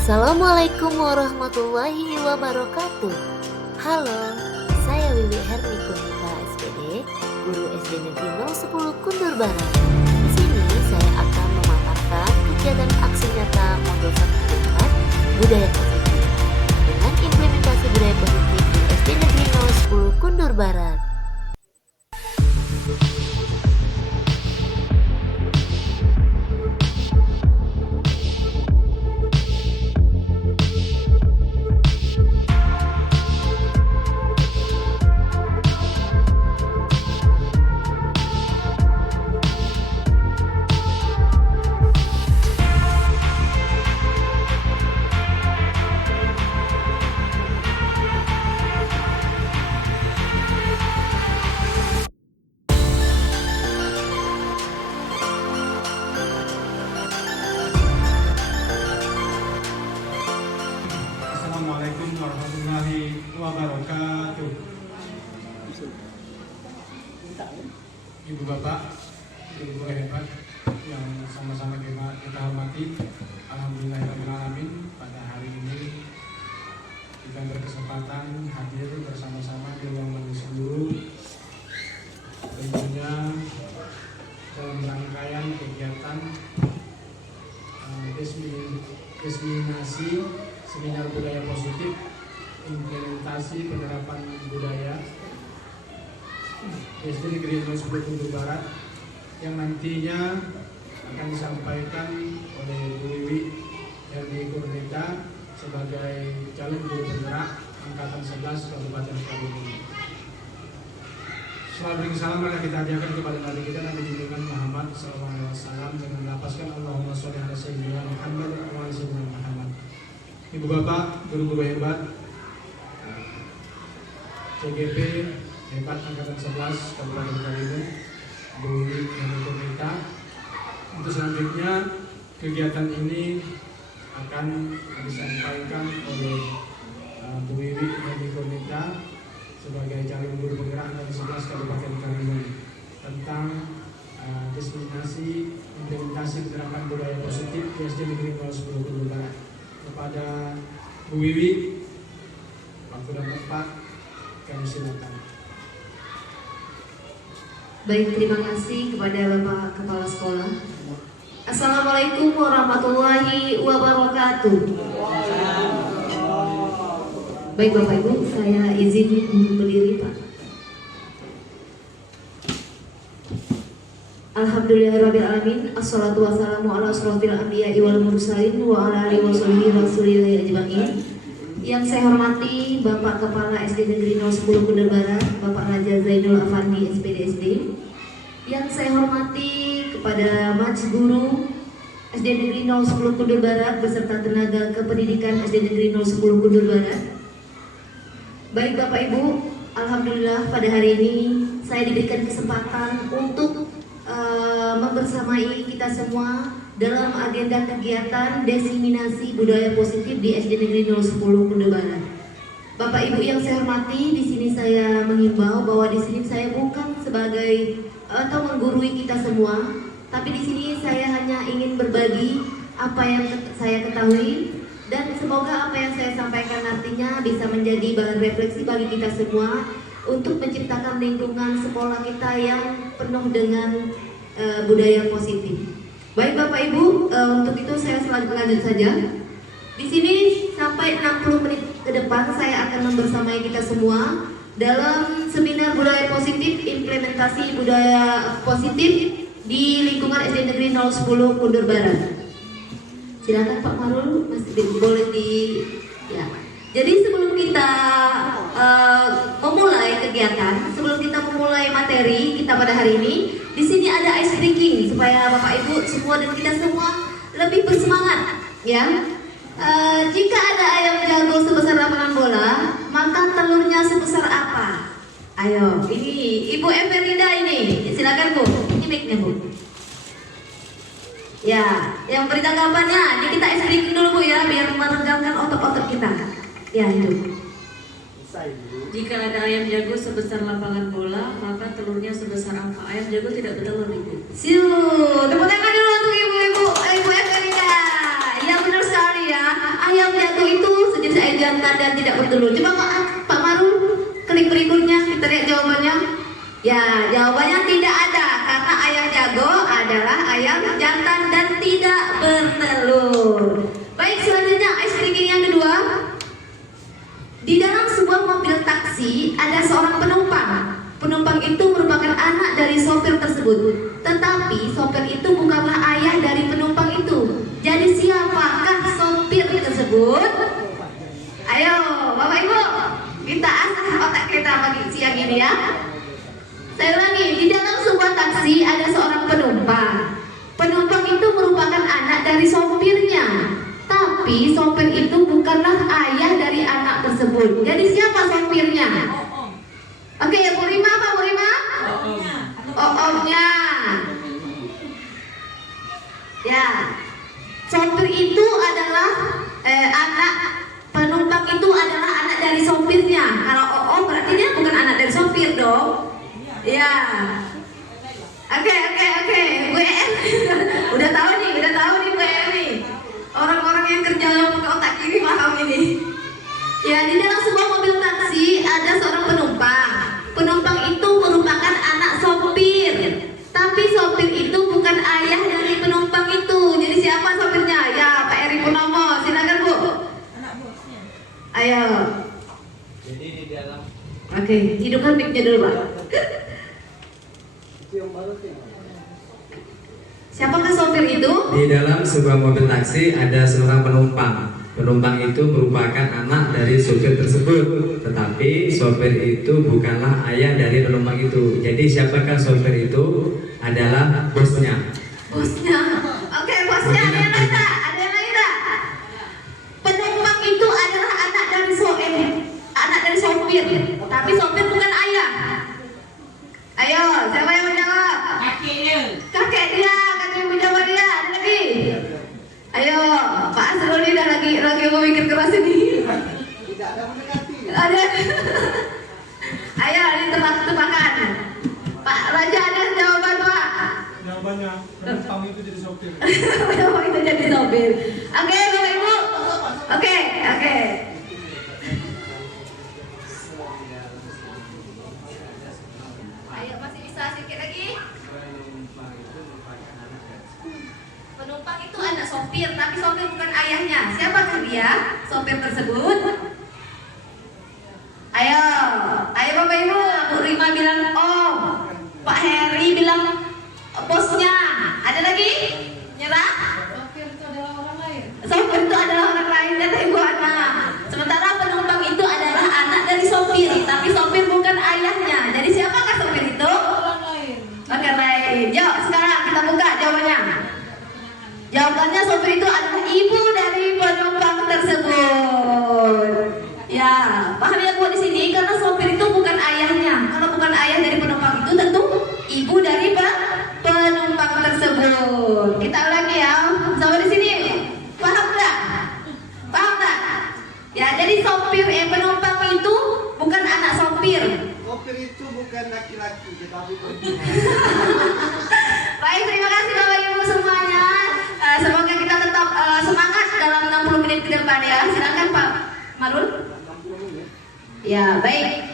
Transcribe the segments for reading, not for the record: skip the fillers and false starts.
Assalamualaikum warahmatullahi wabarakatuh. Halo, saya Wiwi Herni Kunita SPD, guru SD Negeri 010 Kundur Barat. Di sini saya akan memaparkan kegiatan aksi nyata modul 1 budaya positif dengan implementasi budaya positif di SD Negeri 010 Kundur Barat. Assalamualaikum warahmatullahi wabarakatuh. Ibu bapak, ibu hebat yang sama-sama kita hormati, alhamdulillahirrahmanirrahim, pada hari ini kita berkesempatan hadir bersama-sama di ruang majelis guru, tentunya dalam rangkaian kegiatan diseminasi seminar budaya positif, implementasi penerapan budaya SD Negeri 010 Kundur Barat, yang nantinya akan disampaikan oleh Bu Wiwi Herni Kunita sebagai calon guru penggerak angkatan 11 Kabupaten Sukabumi. Selamat salam maka kita hadiahkan kepada Nabi kita, Nabi junjungan Muhammad SAW, dengan melapaskan Allahumma sholli ala sayyidina Muhammad wa ala sayyidina Muhammad. Ibu bapak, guru-guru hebat, CGP hebat angkatan 11 Kabupaten Karimun, Bu Wiwi Herni Kunita. Untuk selanjutnya kegiatan ini akan disampaikan oleh Bu Wiwi Herni Kunita sebagai calon guru penggerak angkatan 11 Kabupaten Karimun tentang diseminasi implementasi penerapan budaya positif di SD Negeri 010 Kundur Barat. Kepada Bu Wiwi, waktu dan tempat kami silakan. Baik, terima kasih kepada Bapak Kepala Sekolah. Assalamualaikum warahmatullahi wabarakatuh. Baik Bapak Ibu, saya izin untuk berdiri Pak. Alhamdulillahirrabbilalamin. Assalatu wassalamu ala asrofil anbiya'i wal mursalin wa ala alihi wa sahbihi rasulillahi ajma'in. Yang saya hormati Bapak Kepala SD Negeri 010 Kundur Barat, Bapak Raja Zainul Afandi SPDSD. Yang saya hormati kepada Maj Guru SD Negeri 010 Kundur Barat beserta tenaga kependidikan SD Negeri 010 Kundur Barat. Baik Bapak Ibu, alhamdulillah pada hari ini saya diberikan kesempatan untuk membersamai kita semua dalam agenda kegiatan diseminasi budaya positif di SD Negeri 010 Kundur Barat. Bapak Ibu yang saya hormati, di sini saya mengimbau bahwa di sini saya bukan sebagai atau menggurui kita semua, tapi di sini saya hanya ingin berbagi apa yang saya ketahui, dan semoga apa yang saya sampaikan nantinya bisa menjadi bahan refleksi bagi kita semua untuk menciptakan lingkungan sekolah kita yang penuh dengan budaya positif. Baik Bapak Ibu, untuk itu saya lanjut saja. Di sini sampai 60 menit ke depan saya akan membersamai kita semua dalam seminar budaya positif, implementasi budaya positif di lingkungan SD Negeri 010 Kundur Barat. Silakan Pak Marul, boleh ya. Jadi sebelum kita memulai kegiatan, sebelum kita memulai materi kita pada hari ini, di sini ada ice breaking supaya Bapak Ibu semua dan kita semua lebih bersemangat, ya. Jika ada ayam jago sebesar lapangan bola, maka telurnya sebesar apa? Ayo, ini Ibu Everida ini, silakan Bu, ini mic-nya Bu. Ya, yang beri tanggapannya, ini kita ice breaking dulu Bu ya, biar meregangkan otot-otot kita. Ya, itu. Jika ada ayam jago sebesar lapangan bola, maka telurnya sebesar apa? Ayam jago tidak bertelur, Ibu. Tepuk tangan dulu untuk ibu-ibu Everida. Ya benar sekali ya. Ayam jantan dan tidak bertelur? Coba Pak Marul, klik berikutnya kita lihat jawabannya. Ya, jawabannya tidak ada karena ayam jago adalah ayam jantan dan tidak bertelur. Baik, selanjutnya ice breaking yang kedua. Di dalam sebuah mobil taksi ada seorang penumpang. Penumpang itu merupakan anak dari sopir tersebut. Tetapi sopir itu bukanlah ayah dari penumpang itu. Jadi siapakah sopir tersebut? Ayo, Bapak Ibu, kita asah otak kita pagi siang ini ya. Saya ulangi, di dalam sebuah taksi ada seorang penumpang. Penumpang itu merupakan anak dari sopirnya. Tapi sopir itu bukanlah ayah dari anak tersebut. Jadi siapa sopirnya? Oke, Bu Rima apa Bu Rima? Omnya. Ya, sopir itu adalah anak, penumpang itu adalah anak dari sopirnya. Kalau Om berarti dia bukan anak dari sopir dong. Ya. Oke. Bu EM udah tahu nih Bu EM nih. Orang-orang yang kerja pakai otak kiri paham ini. Ya, di dalam sebuah mobil taksi ada seorang penumpang. Penumpang itu merupakan anak sopir. Tapi sopir itu bukan ayah dari penumpang itu. Jadi siapa sopirnya? Ya, Pak Eri Purnomo. Silakan Bu. Anak bosnya. Ayo. Jadi di dalam Oke, hidupkan mic-nya dulu, Pak. Siapakah sopir itu? Di dalam sebuah mobil taksi ada seorang penumpang. Penumpang itu merupakan anak dari sopir tersebut. Tetapi sopir itu bukanlah ayah dari penumpang itu. Jadi siapakah sopir itu? Adalah bosnya. Bosnya. Oke, bosnya. Ada yang lain tak? Ada yang lain tak? Penumpang itu adalah anak dari sopir. Tapi sopir bukan ayah. Ayo, siapa yang menjawab? Kakek dia yang menjawab dia. Ada lagi? Ayo, Pak Asrul ini lagi memikir keras ini. Ada. Ayo, ini tebak-tebakan. Pak Raja ada jawaban, Pak? Jawabannya, penumpang itu jadi sopir. Penumpang itu jadi sopir. Oke, Bapak Ibu. Oke. Ayo, masih bisa sedikit lagi. Penumpang itu anak sopir, tapi sopir bukan ayahnya. Siapakah dia? Sopir tersebut? Ayo Bapak Ibu. Bu Rima bilang Om, Pak Heri bilang bosnya. Ada lagi? Nyerah? Sopir itu adalah orang lain. Sopir itu adalah orang lain, kata Ibu Ana. Sementara penumpang itu adalah anak dari sopir, tapi sopir bukan ayahnya. Jadi siapakah sopir itu? Orang lain. Oke, baik. Yuk, sekarang kita buka jawabannya. Jawabannya sopir itu adalah ibu dari penumpang tersebut. Ya, paham ya Bu di sini? Karena sopir itu bukan ayahnya. Kalau bukan ayah dari penumpang itu tentu ibu dari penumpang tersebut. Kita ulangi ya. Sampai di sini. Paham enggak? Paham enggak? Ya, jadi sopir penumpang itu bukan anak sopir. sopir itu bukan laki-laki tetapi Baik, terima kasih Bapak Ibu semuanya. Semoga kita tetap semangat dalam 60 menit ke depan ya. Silakan Pak Marul. Ya, baik.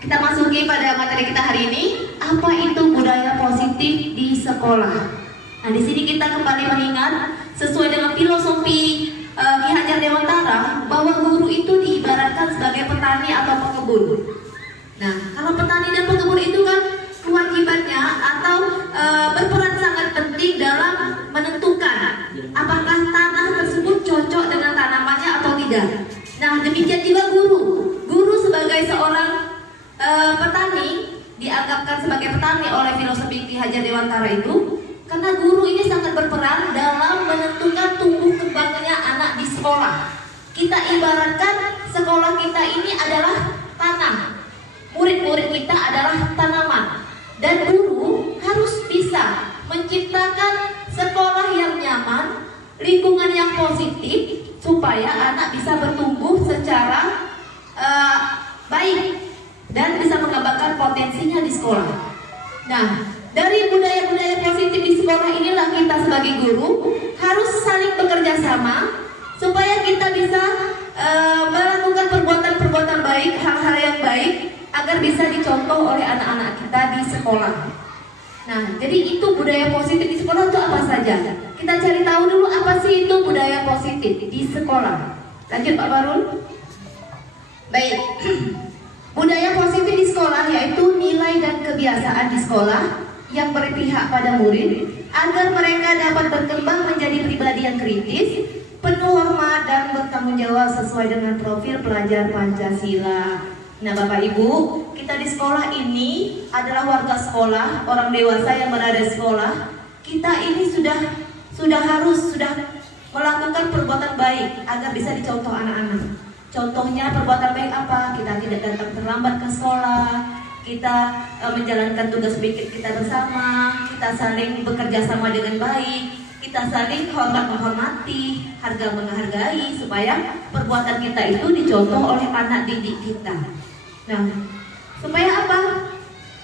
Kita masuki pada materi kita hari ini. Apa itu budaya positif di sekolah? Nah, di sini kita kembali mengingat sesuai dengan filosofi Ki Hajar Dewantara bahwa guru itu diibaratkan sebagai petani atau pekebun. Nah, kalau petani dan pekebun itu kan kewajibannya atau berperan sangat penting dalam menentukan apakah tanah tersebut cocok dengan tanamannya atau tidak. Nah, demikian juga guru. Guru sebagai seorang petani dianggapkan sebagai petani oleh filosofi Ki Hajar Dewantara itu karena guru ini sangat berperan dalam menentukan tumbuh kembangnya anak di sekolah. Kita ibaratkan sekolah kita ini adalah tanah. Murid-murid kita adalah tanaman. Dan guru harus bisa menciptakan sekolah yang nyaman, lingkungan yang positif supaya anak bisa bertumbuh secara baik dan bisa mengembangkan potensinya di sekolah. Nah, dari budaya-budaya positif di sekolah inilah kita sebagai guru harus saling bekerja sama supaya kita bisa baik, hal-hal yang baik agar bisa dicontoh oleh anak-anak kita di sekolah. Nah, jadi itu budaya positif di sekolah itu apa saja? Kita cari tahu dulu apa sih itu budaya positif di sekolah. Lanjut Pak Barul. Baik. Budaya positif di sekolah yaitu nilai dan kebiasaan di sekolah yang berpihak pada murid agar mereka dapat berkembang menjadi pribadi yang kritis, penuh hormat dan bertanggung jawab sesuai dengan profil pelajar Pancasila. Nah Bapak Ibu, kita di sekolah ini adalah warga sekolah, orang dewasa yang berada di sekolah. Kita ini sudah melakukan perbuatan baik agar bisa dicontoh anak-anak. Contohnya perbuatan baik apa? Kita tidak datang terlambat ke sekolah, kita menjalankan tugas pikir kita bersama, kita saling bekerja sama dengan baik, kita saling hormat menghormati, harga menghargai, supaya perbuatan kita itu dicontoh oleh anak didik kita. Nah, supaya apa?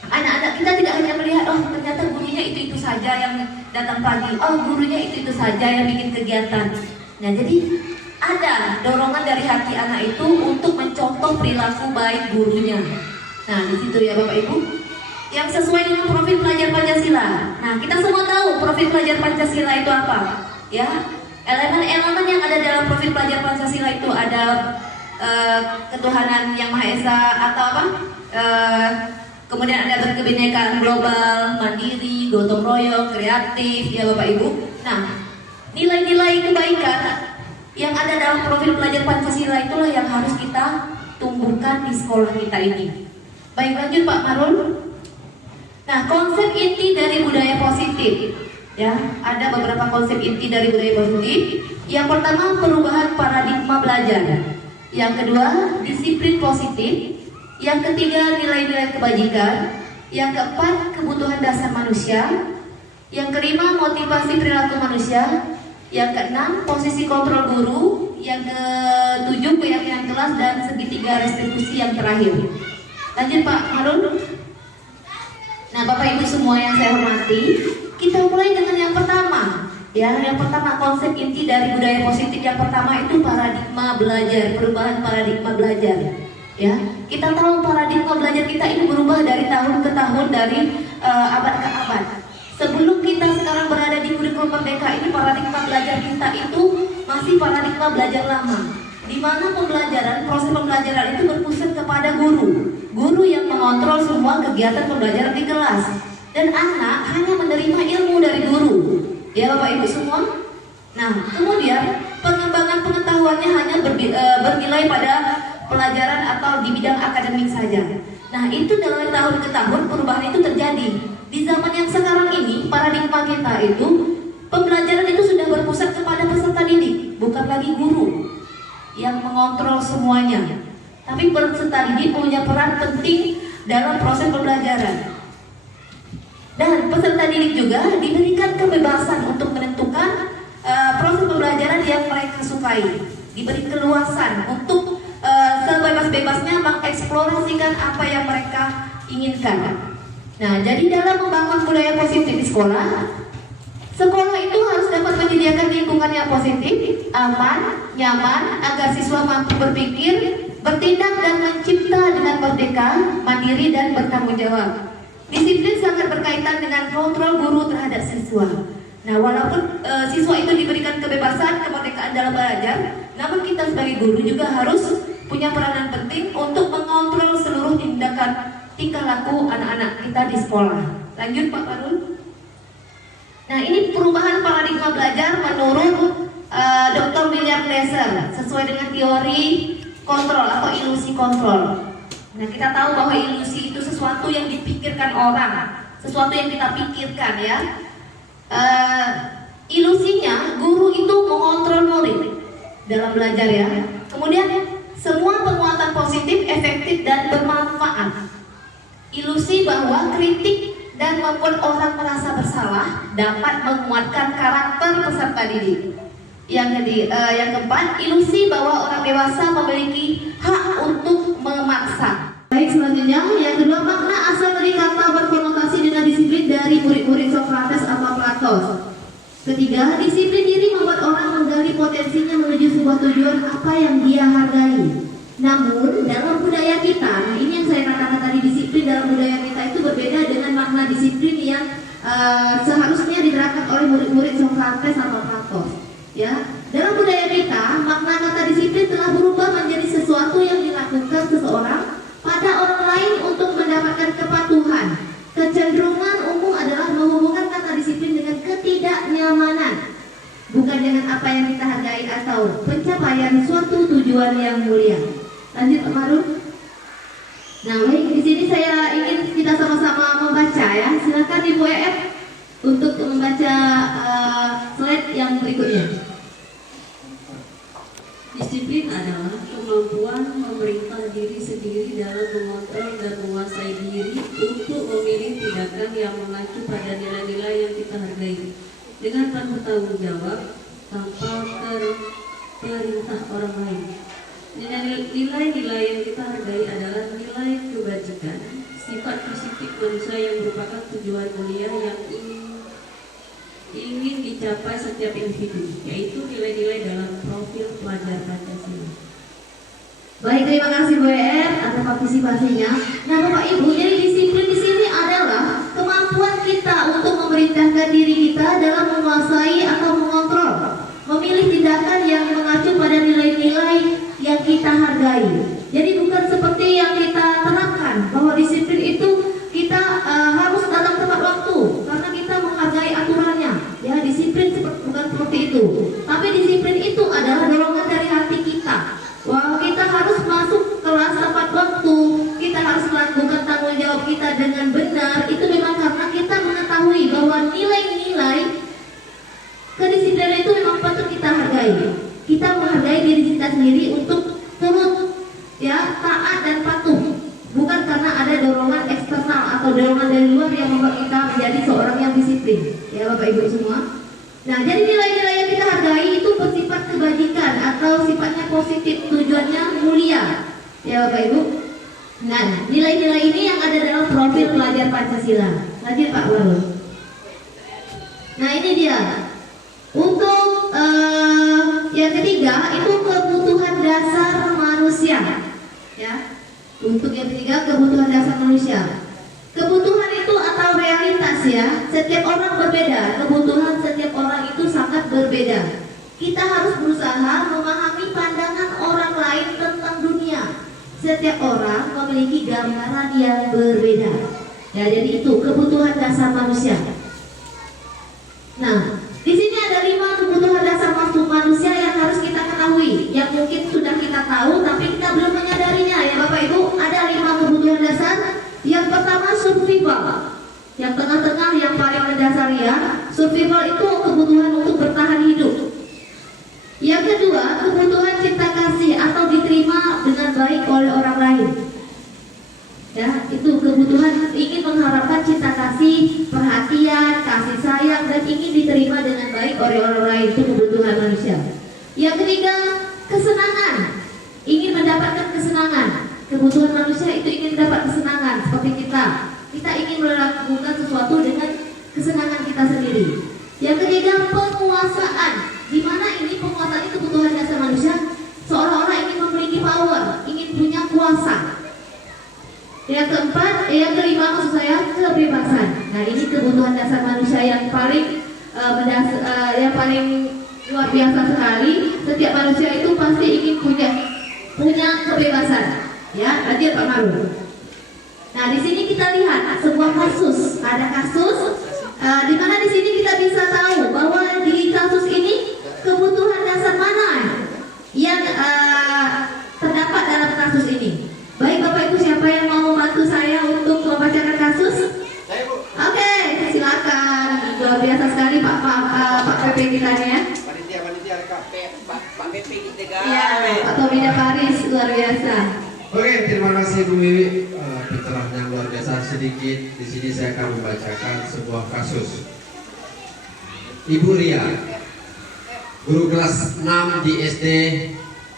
Anak-anak kita tidak hanya melihat, oh ternyata gurunya itu saja yang datang pagi, oh gurunya itu saja yang bikin kegiatan. Nah, jadi ada dorongan dari hati anak itu untuk mencontoh perilaku baik gurunya. Nah, di situ ya Bapak Ibu, yang sesuai dengan profil pelajar Pancasila. Nah, kita semua tahu profil pelajar Pancasila itu apa? Ya, elemen-elemen yang ada dalam profil pelajar Pancasila itu ada ketuhanan yang Maha Esa atau apa? Kemudian ada berkebinekaan global, mandiri, gotong royong, kreatif, ya Bapak Ibu. Nah, nilai-nilai kebaikan yang ada dalam profil pelajar Pancasila itulah yang harus kita tumbuhkan di sekolah kita ini. Baik, lanjut Pak Marul. Nah, konsep inti dari budaya positif, ya, ada beberapa konsep inti dari budaya positif. Yang pertama, perubahan paradigma belajar. Yang kedua, disiplin positif. Yang ketiga, nilai-nilai kebajikan. Yang keempat, kebutuhan dasar manusia. Yang kelima, motivasi perilaku manusia. Yang keenam, posisi kontrol guru. Yang ketujuh, keyakinan kelas, dan segitiga restitusi yang terakhir. Lanjut Pak Harun. Nah Bapak Ibu semua yang saya hormati, kita mulai dengan yang pertama. Ya, yang pertama konsep inti dari budaya positif yang pertama itu paradigma belajar, perubahan paradigma belajar. Ya, kita tahu paradigma belajar kita ini berubah dari tahun ke tahun, dari abad ke abad. Sebelum kita sekarang berada di kurikulum merdeka ini, paradigma belajar kita itu masih paradigma belajar lama, di mana pembelajaran, proses pembelajaran itu berpusat kepada guru yang mengontrol semua kegiatan pembelajaran di kelas, dan anak hanya menerima ilmu dari guru. Ya Bapak Ibu semua. Nah, kemudian pengembangan pengetahuannya hanya bernilai pada pelajaran atau di bidang akademik saja. Nah, itu dari tahun ke tahun perubahan itu terjadi. Di zaman yang sekarang ini, paradigma kita itu pembelajaran itu sudah berpusat kepada peserta didik, bukan lagi guru yang mengontrol semuanya. Tapi peserta didik punya peran penting dalam proses pembelajaran. Dan peserta didik juga diberikan kebebasan untuk menentukan proses pembelajaran yang mereka sukai. Diberi keluasan untuk sebebas-bebasnya mengeksplorasikan apa yang mereka inginkan. Nah, jadi dalam membangun budaya positif di sekolah, sekolah itu harus dapat menyediakan lingkungan yang positif, aman, nyaman, agar siswa mampu berpikir, bertindak dan mencipta dengan merdeka, mandiri dan bertanggung jawab. Disiplin sangat berkaitan dengan kontrol guru terhadap siswa. Nah, walaupun siswa itu diberikan kebebasan, kemerdekaan dalam belajar, namun kita sebagai guru juga harus punya peranan penting untuk mengontrol seluruh tindakan tingkah laku anak-anak kita di sekolah. Lanjut Pak Parul. Nah, ini perubahan paradigma belajar menurut Dr. William Glasser sesuai dengan teori kontrol atau ilusi kontrol. Nah, kita tahu bahwa ilusi itu sesuatu yang dipikirkan orang, sesuatu yang kita pikirkan ya. Ilusinya guru itu mengontrol murid dalam belajar ya. Kemudian semua penguatan positif, efektif dan bermanfaat. Ilusi bahwa kritik dan membuat orang merasa bersalah dapat menguatkan karakter peserta didik. Yang keempat, ilusi bahwa orang dewasa memiliki hak untuk memaksa. Baik, selanjutnya yang kedua, makna asal dari kata berkonotasi dengan disiplin dari murid-murid Socrates atau Plato. Ketiga, disiplin diri membuat orang menggali potensinya menuju sebuah tujuan apa yang dia hargai. Namun dalam budaya kita, ini yang saya katakan tadi, disiplin dalam budaya kita itu berbeda dengan makna disiplin yang seharusnya diterapkan oleh murid-murid Sokrates atau Plato. Ya, dalam budaya kita, makna kata disiplin telah berubah menjadi sesuatu yang dilakukan seseorang pada orang lain untuk mendapatkan kepatuhan. Kecenderungan umum adalah menghubungkan kata disiplin dengan ketidaknyamanan, bukan dengan apa yang kita hargai atau pencapaian suatu tujuan yang mulia. Lanjut Pak Marun. Nah, baik, di sini saya ingin kita sama-sama membaca ya. Silakan Ibu EF untuk membaca slide yang berikutnya. Disiplin adalah kemampuan memerintah diri sendiri dalam mengontrol dan menguasai diri untuk memilih tindakan yang mengacu pada nilai-nilai yang kita hargai dengan penuh tanggung jawab tanpa perintah orang lain. Nilai-nilai yang kita hargai adalah nilai kebajikan, sifat positif manusia yang merupakan tujuan mulia yang ingin dicapai setiap individu, yaitu nilai-nilai dalam profil pelajar Pancasila. Baik, terima kasih Bu EF atas partisipasinya. Nah, Bapak Ibu, jadi disiplin di sini adalah kemampuan kita untuk memerintahkan diri kita dalam menguasai atau mengontrol, memilih tindakan yang mengacu pada nilai-nilai yang kita hargai. Jadi bukan seperti yang kita terapkan bahwa disiplin itu kita harus dalam tepat waktu karena kita menghargai aturannya. Ya, disiplin bukan seperti itu. Tapi disiplin itu adalah dorongan dari hati kita. Bahwa kita harus masuk kelas tepat waktu, kita harus melakukan tanggung jawab kita dengan benar. Itu memang karena kita mengetahui bahwa nilai-nilai kedisiplinan itu memang patut kita hargai. Kita menghargai diri kita sendiri untuk turut, ya, taat dan patuh. Bukan karena ada dorongan eksternal atau dorongan dari luar yang membuat kita menjadi seorang yang disiplin. Ya Bapak Ibu semua. Nah, jadi nilai-nilai yang kita hargai itu bersifat kebajikan atau sifatnya positif, tujuannya mulia. Ya Bapak Ibu. Nah, nilai-nilai ini yang ada dalam profil pelajar Pancasila. Lanjut Pak Warul. Nah, ini dia. Untuk yang ketiga itu kebutuhan dasar manusia. Ya. Untuk yang ketiga, kebutuhan dasar manusia. Kebutuhan itu atau realitas ya, setiap orang berbeda. Kebutuhan setiap orang itu sangat berbeda. Kita harus berusaha memahami pandangan orang lain tentang dunia. Setiap orang memiliki gambaran yang berbeda. Ya, jadi itu kebutuhan dasar manusia. Nah, di sini ada 5 kebutuhan dasar manusia yang harus kita ketahui, yang mungkin sudah kita tahu tapi kita belum menyadarinya ya Bapak Ibu. Ada 5 kebutuhan dasar. Yang pertama survival, yang tengah-tengah, yang paling mendasar ya. Survival itu kebutuhan untuk bertahan hidup. Yang kedua, kebutuhan cinta kasih atau diterima dengan baik oleh orang lain. Ya, itu kebutuhan ingin mengharapkan cinta kasih, perhatian, kasih sayang, dan ingin diterima dengan baik oleh orang lain. Itu kebutuhan manusia. Yang ketiga, kesenangan, ingin mendapatkan kesenangan. Kebutuhan manusia itu ingin mendapat kesenangan. Seperti kita ingin melakukan sesuatu dengan kesenangan kita sendiri. Yang ketiga, penguasaan, di mana ini penguasaan itu kebutuhan dasar manusia. Seolah-olah ingin memiliki power, ingin punya kuasa. Yang keempat, yang kelima maksud saya kebebasan. Nah, ini kebutuhan dasar manusia yang paling yang paling luar biasa sekali. Setiap manusia itu pasti ingin punya kebebasan. Ya, lanjut Pak Maru. Nah, di sini kita lihat sebuah kasus. Ada kasus di mana di sini kita bisa tahu bahwa di kasus ini kebutuhan dasar mana yang terdapat dalam kasus ini. Baik Bapak Ibu, siapa yang mau membantu saya untuk membacakan kasus? Oke, silakan. Luar biasa sekali Pak PP kita ya. Panitia Pak PP kita kan. Iya, Pak Tomida Paris, luar biasa. Oke, terima kasih Bu Wiwi. Pencerahan luar biasa sedikit. Di sini saya akan membacakan sebuah kasus. Ibu Ria, guru kelas 6 di SD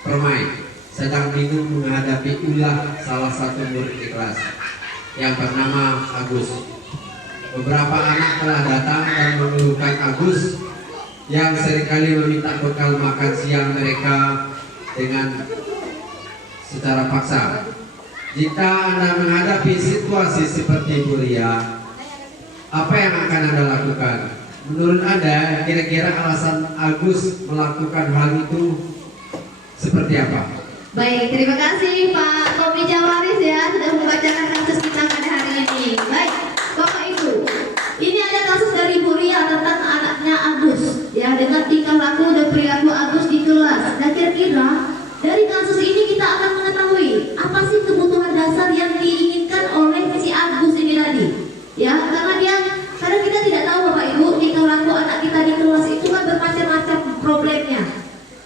Permai, sedang bingung menghadapi ulah salah satu murid di kelas yang bernama Agus. Beberapa anak telah datang dan mengeluhkan Agus yang seringkali meminta bekal makan siang mereka dengan secara paksa. Jika Anda menghadapi situasi seperti Ibu Ria, apa yang akan Anda lakukan? Menurut Anda, kira-kira alasan Agus melakukan hal itu seperti apa? Baik, terima kasih Pak Tommy Jawaris ya sudah membacakan kasus kita pada hari ini. Baik, Bapak Ibu, ini ada kasus dari Bu Ria tentang anaknya Agus ya, dengan tingkah laku dan perilaku Agus di kelas. Dan kira-kira dari kasus ini kita akan mengetahui apa sih kebutuhan dasar yang diinginkan oleh si Agus ini tadi. Ya, karena kita tidak tahu Bapak Ibu, tingkah laku anak kita di kelas itu kan bermacam-macam problemnya.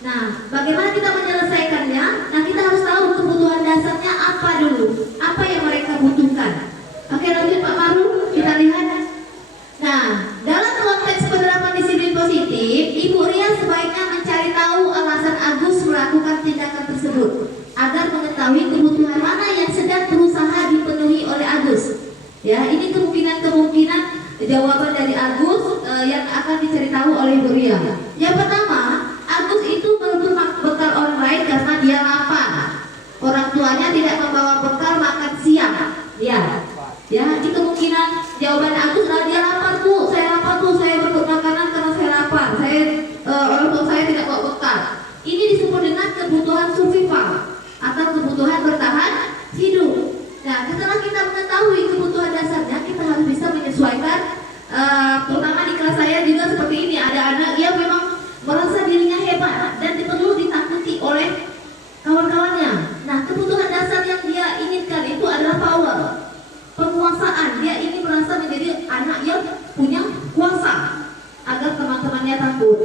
Nah, bagaimana kita menyelesaikannya? Nah, kita harus tahu kebutuhan dasarnya apa dulu, apa yang mereka butuhkan. Oke, lanjut Pak Maru, kita lihat. Nah, dalam konteks penerapan disiplin positif, Ibu Ria sebaiknya mencari tahu alasan Agus melakukan tindakan tersebut agar mengetahui kebutuhan mana yang sedang berusaha dipenuhi oleh Agus. Ya, ini kemungkinan jawaban dari Agus yang akan dicari tahu oleh Ibu Ria. Yang pertama, Agus itu merebut bekal orang lain karena dia lapar. Orang tuanya tidak membawa bekal makan siang. Ya, ini kemungkinan jawaban Agus adalah dia lapar Bu, saya lapar Bu, saya berebut makanan karena saya lapar. Orang tua saya tidak bawa bekal. Ini disebut dengan kebutuhan survival atau kebutuhan bertahan hidup. Nah, setelah kita mengetahui kebutuhan dasarnya, kita harus bisa menyesuaikan. Terutama di kelas saya juga seperti ini, ada anak yang memang merasa dirinya hebat dan perlu ditakuti oleh kawan-kawannya. Nah, kebutuhan dasar yang dia inginkan itu adalah power, penguasaan. Dia ingin merasa menjadi anak yang punya kuasa agar teman-temannya takut.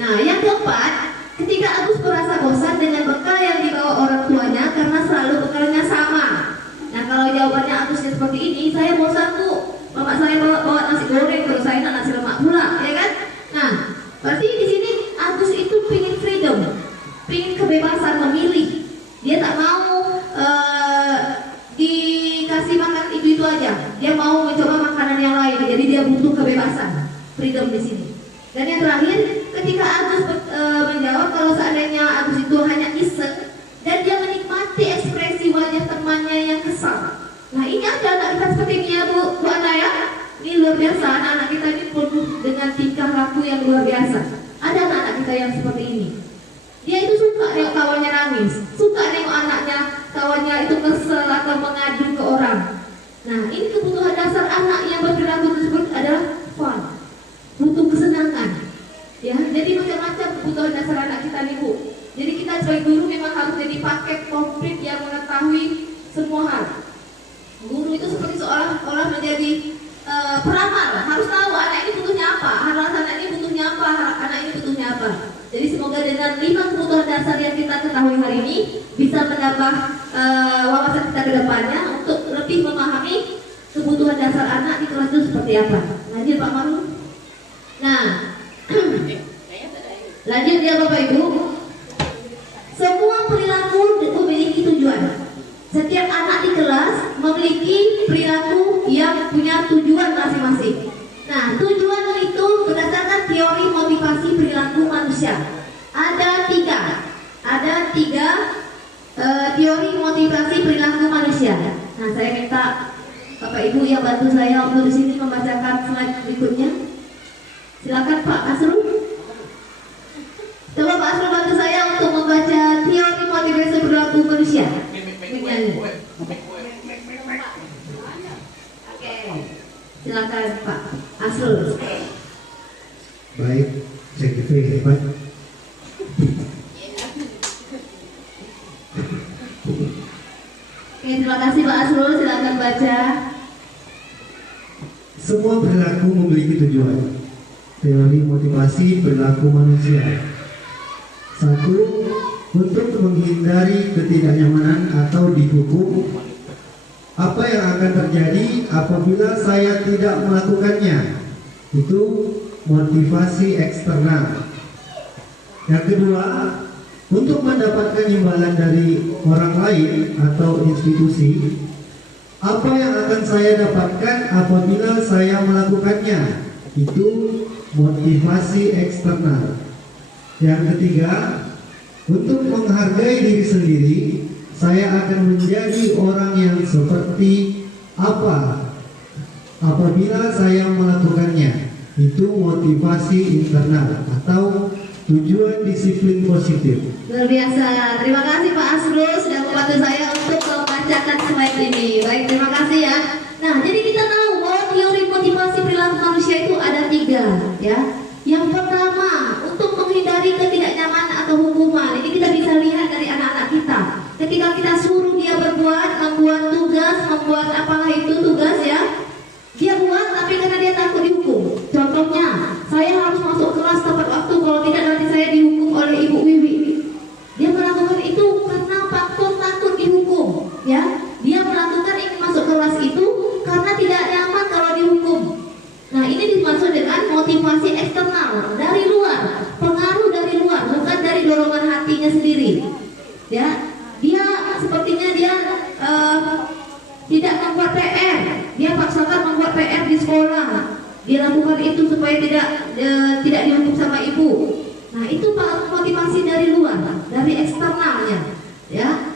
Nah, yang keempat, ketika Agus merasa bosan dengan bekal yang dibawa orang tuanya karena selalu bekalnya sama. Nah, kalau jawabannya Agusnya seperti ini, saya bosan Bu, bapak saya bawa nasi goreng, terus saya nasi lemak pula, ya kan? Nah, berarti di sini Agus itu pingin freedom, pingin kebebasan memilih. Dia tak mau dikasih makan itu aja. Dia mau mencoba makanan yang lain. Jadi dia butuh kebebasan, freedom di sini. Dan yang terakhir, ketika Agus menjawab kalau seandainya Agus itu hanya iseng dan dia menikmati ekspresi wajah temannya yang kesal. Nah, ini ada anak kita seperti ini ya Bu Ana ya. Ini luar biasa, anak-anak kita ini penuh dengan tingkah laku yang luar biasa. Ada anak-anak kita yang seperti ini. Dia itu suka nengok kawannya nangis, suka nengok anaknya, kawannya itu kesel atau mengadu ke orang. Nah, ini kebutuhan dasar anak yang berperilaku tersebut adalah fun, butuh kesenangan. Ya, jadi macam-macam kebutuhan dasar anak kita nih Bu. Jadi kita sebagai guru memang harus jadi paket komplit yang mengetahui semua hal. Guru itu seperti seolah-olah menjadi peramal, harus tahu anak ini butuhnya apa, anak ini butuhnya apa, anak ini butuhnya apa. Jadi semoga dengan 5 kebutuhan dasar yang kita ketahui hari ini bisa menambah wawasan kita ke depannya untuk lebih memahami kebutuhan dasar anak di kelas itu seperti apa. Lanjut Pak Maru. Nah, lanjut ya Bapak Ibu. Semua perilaku memiliki tujuan. Setiap anak di kelas memiliki perilaku yang punya tujuan masing-masing. Nah, tujuan itu berdasarkan teori motivasi perilaku manusia. Ada tiga teori motivasi perilaku manusia. Nah, saya minta Bapak Ibu yang bantu saya untuk di sini membacakan slide berikutnya. Silakan Pak Asrul. Coba Pak Asrul bantu saya untuk membaca teori motivasi perilaku manusia. Oke, silakan Pak Asrul. Baik, saya gitu hebat. Oke, terima kasih Pak Asrul, silakan baca. Semua perilaku memiliki tujuan. Teori motivasi perilaku manusia. 1. Untuk menghindari ketidaknyamanan atau dihukum. Apa yang akan terjadi apabila saya tidak melakukannya? Itu motivasi eksternal. Yang kedua, untuk mendapatkan imbalan dari orang lain atau institusi. Apa yang akan saya dapatkan apabila saya melakukannya? Itu motivasi eksternal. Yang ketiga, untuk menghargai diri sendiri saya akan menjadi orang yang seperti apa apabila saya melakukannya. Itu motivasi internal atau tujuan disiplin positif. Luar biasa. Terima kasih Pak Asrul sudah membantu saya untuk membacakan slide ini. Baik, terima kasih ya. Nah, jadi kita tahu bahwa teori motivasi perilaku manusia itu ada 3 ya. Yang pertama, untuk menghindari ketidaknyamanan atau hukuman. Ini kita bisa lihat dari anak-anak kita. Ketika kita suruh dia membuat tugas, membuat apalah itu tugas ya, dia buat tapi karena dia takut dihukum. Contohnya, saya harus masuk kelas tepat waktu, kalau tidak nanti saya dihukum oleh Ibu Wiwi. Dia melakukan itu karena faktor takut dihukum ya. Dia melakukan ingin masuk kelas itu karena tidak nyaman kalau dihukum. Nah, ini dimaksud dengan motivasi eksternal dari luar, pengaruh dari luar, bukan dari dorongan hatinya sendiri ya. Dia sepertinya dia tidak membuat PR, dia paksakan membuat PR di sekolah. Dia lakukan itu supaya tidak dihukum sama ibu. Nah, itu motivasi dari luar, dari eksternalnya ya.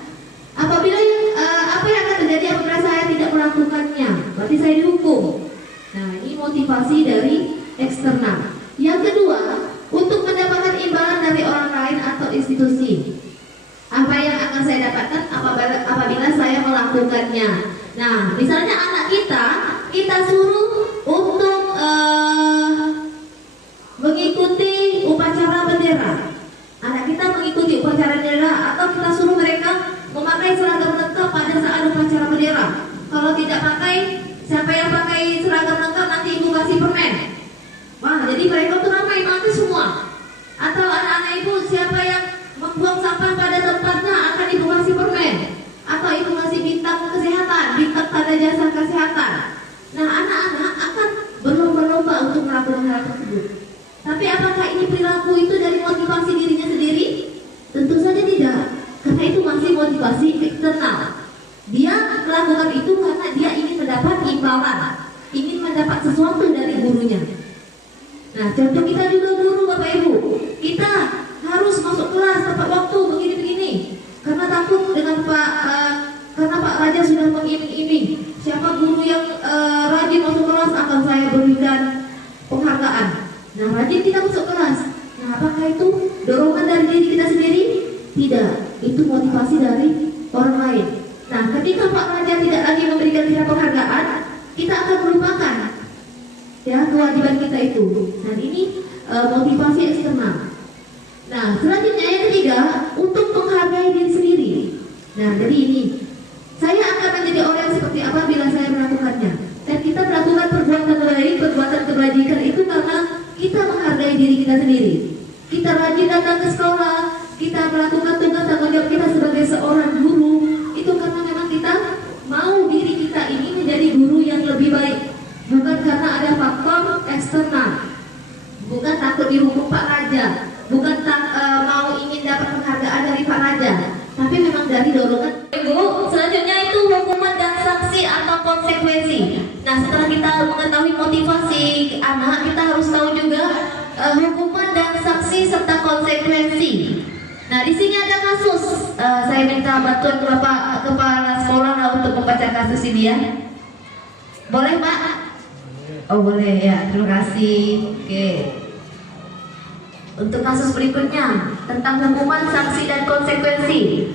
Apabila apa yang akan terjadi apabila saya tidak melakukannya, berarti saya dihukum. Nah, ini motivasi dari eksternal. Yang kedua, untuk mendapatkan imbalan dari orang lain atau institusi. Apa yang akan saya dapatkan apabila saya melakukannya? Nah, misalnya anak kita suruh untuk mengikuti upacara bendera. Anak kita mengikuti upacara bendera, atau kita suruh mereka memakai seragam lengkap pada saat upacara bendera. Kalau tidak pakai, siapa yang pakai seragam lengkap nanti ibu kasih permen. Wah, jadi mereka tuh ramai mati semua. Atau anak-anak ibu, siapa yang membuang sampah pada tempatnya akan ibu kasih permen, atau ibu kasih bintang kesehatan, bintang tanda jasa kesehatan. Nah, anak-anak akan berlomba-lomba untuk melakukan hal tersebut. Tapi apakah ini perilaku itu dari motivasi dirinya sendiri? Tentu saja tidak, karena itu masih motivasi eksternal. Dia melakukan itu karena dia ingin mendapat imbalan, ingin mendapat sesuatu dari gurunya. Nah, contoh kita juga guru Bapak Ibu, kita harus masuk kelas tepat waktu begini-begini, karena takut dengan karena Pak Raja sudah mengiming-iming siapa guru yang rajin masuk kelas akan saya berikan penghargaan. Nah, rajin kita masuk kelas. Nah, apakah itu dorongan dari diri kita sendiri? Tidak, itu motivasi dari orang lain. Nah, ketika Pak Raja tidak lagi memberikan kita penghargaan, kita akan melupakan ya kewajiban kita itu. Dan ini motivasi eksternal. Nah, selanjutnya yang ketiga, untuk menghargai diri sendiri. Nah, jadi ini, saya akan menjadi orang seperti apa bila saya melakukannya. Dan kita melakukan perbuatan baik, perbuatan kebajikan itu karena kita menghargai diri kita sendiri. Kita rajin datang ke sekolah, kita melakukan tugas tanggung jawab kita sebagai seorang guru, itu karena memang kita mau diri kita ini menjadi guru yang lebih baik. Bukan karena ada faktor eksternal, bukan takut dihukum Pak Raja, bukan mau ingin dapat penghargaan dari Pak Raja, tapi memang dari dorongan. Ibu, selanjutnya itu hukuman dan sanksi atau konsekuensi. Nah, setelah kita mengetahui motivasi anak, kita harus tahu juga hukuman dan sanksi serta konsekuensi. Nah, di sini ada kasus. Saya minta bantuan Bapak Kepala Sekolah untuk membaca kasus ini ya. Boleh Pak? Oh boleh ya, terima kasih. Oke. Untuk kasus berikutnya tentang hukuman, sanksi dan konsekuensi.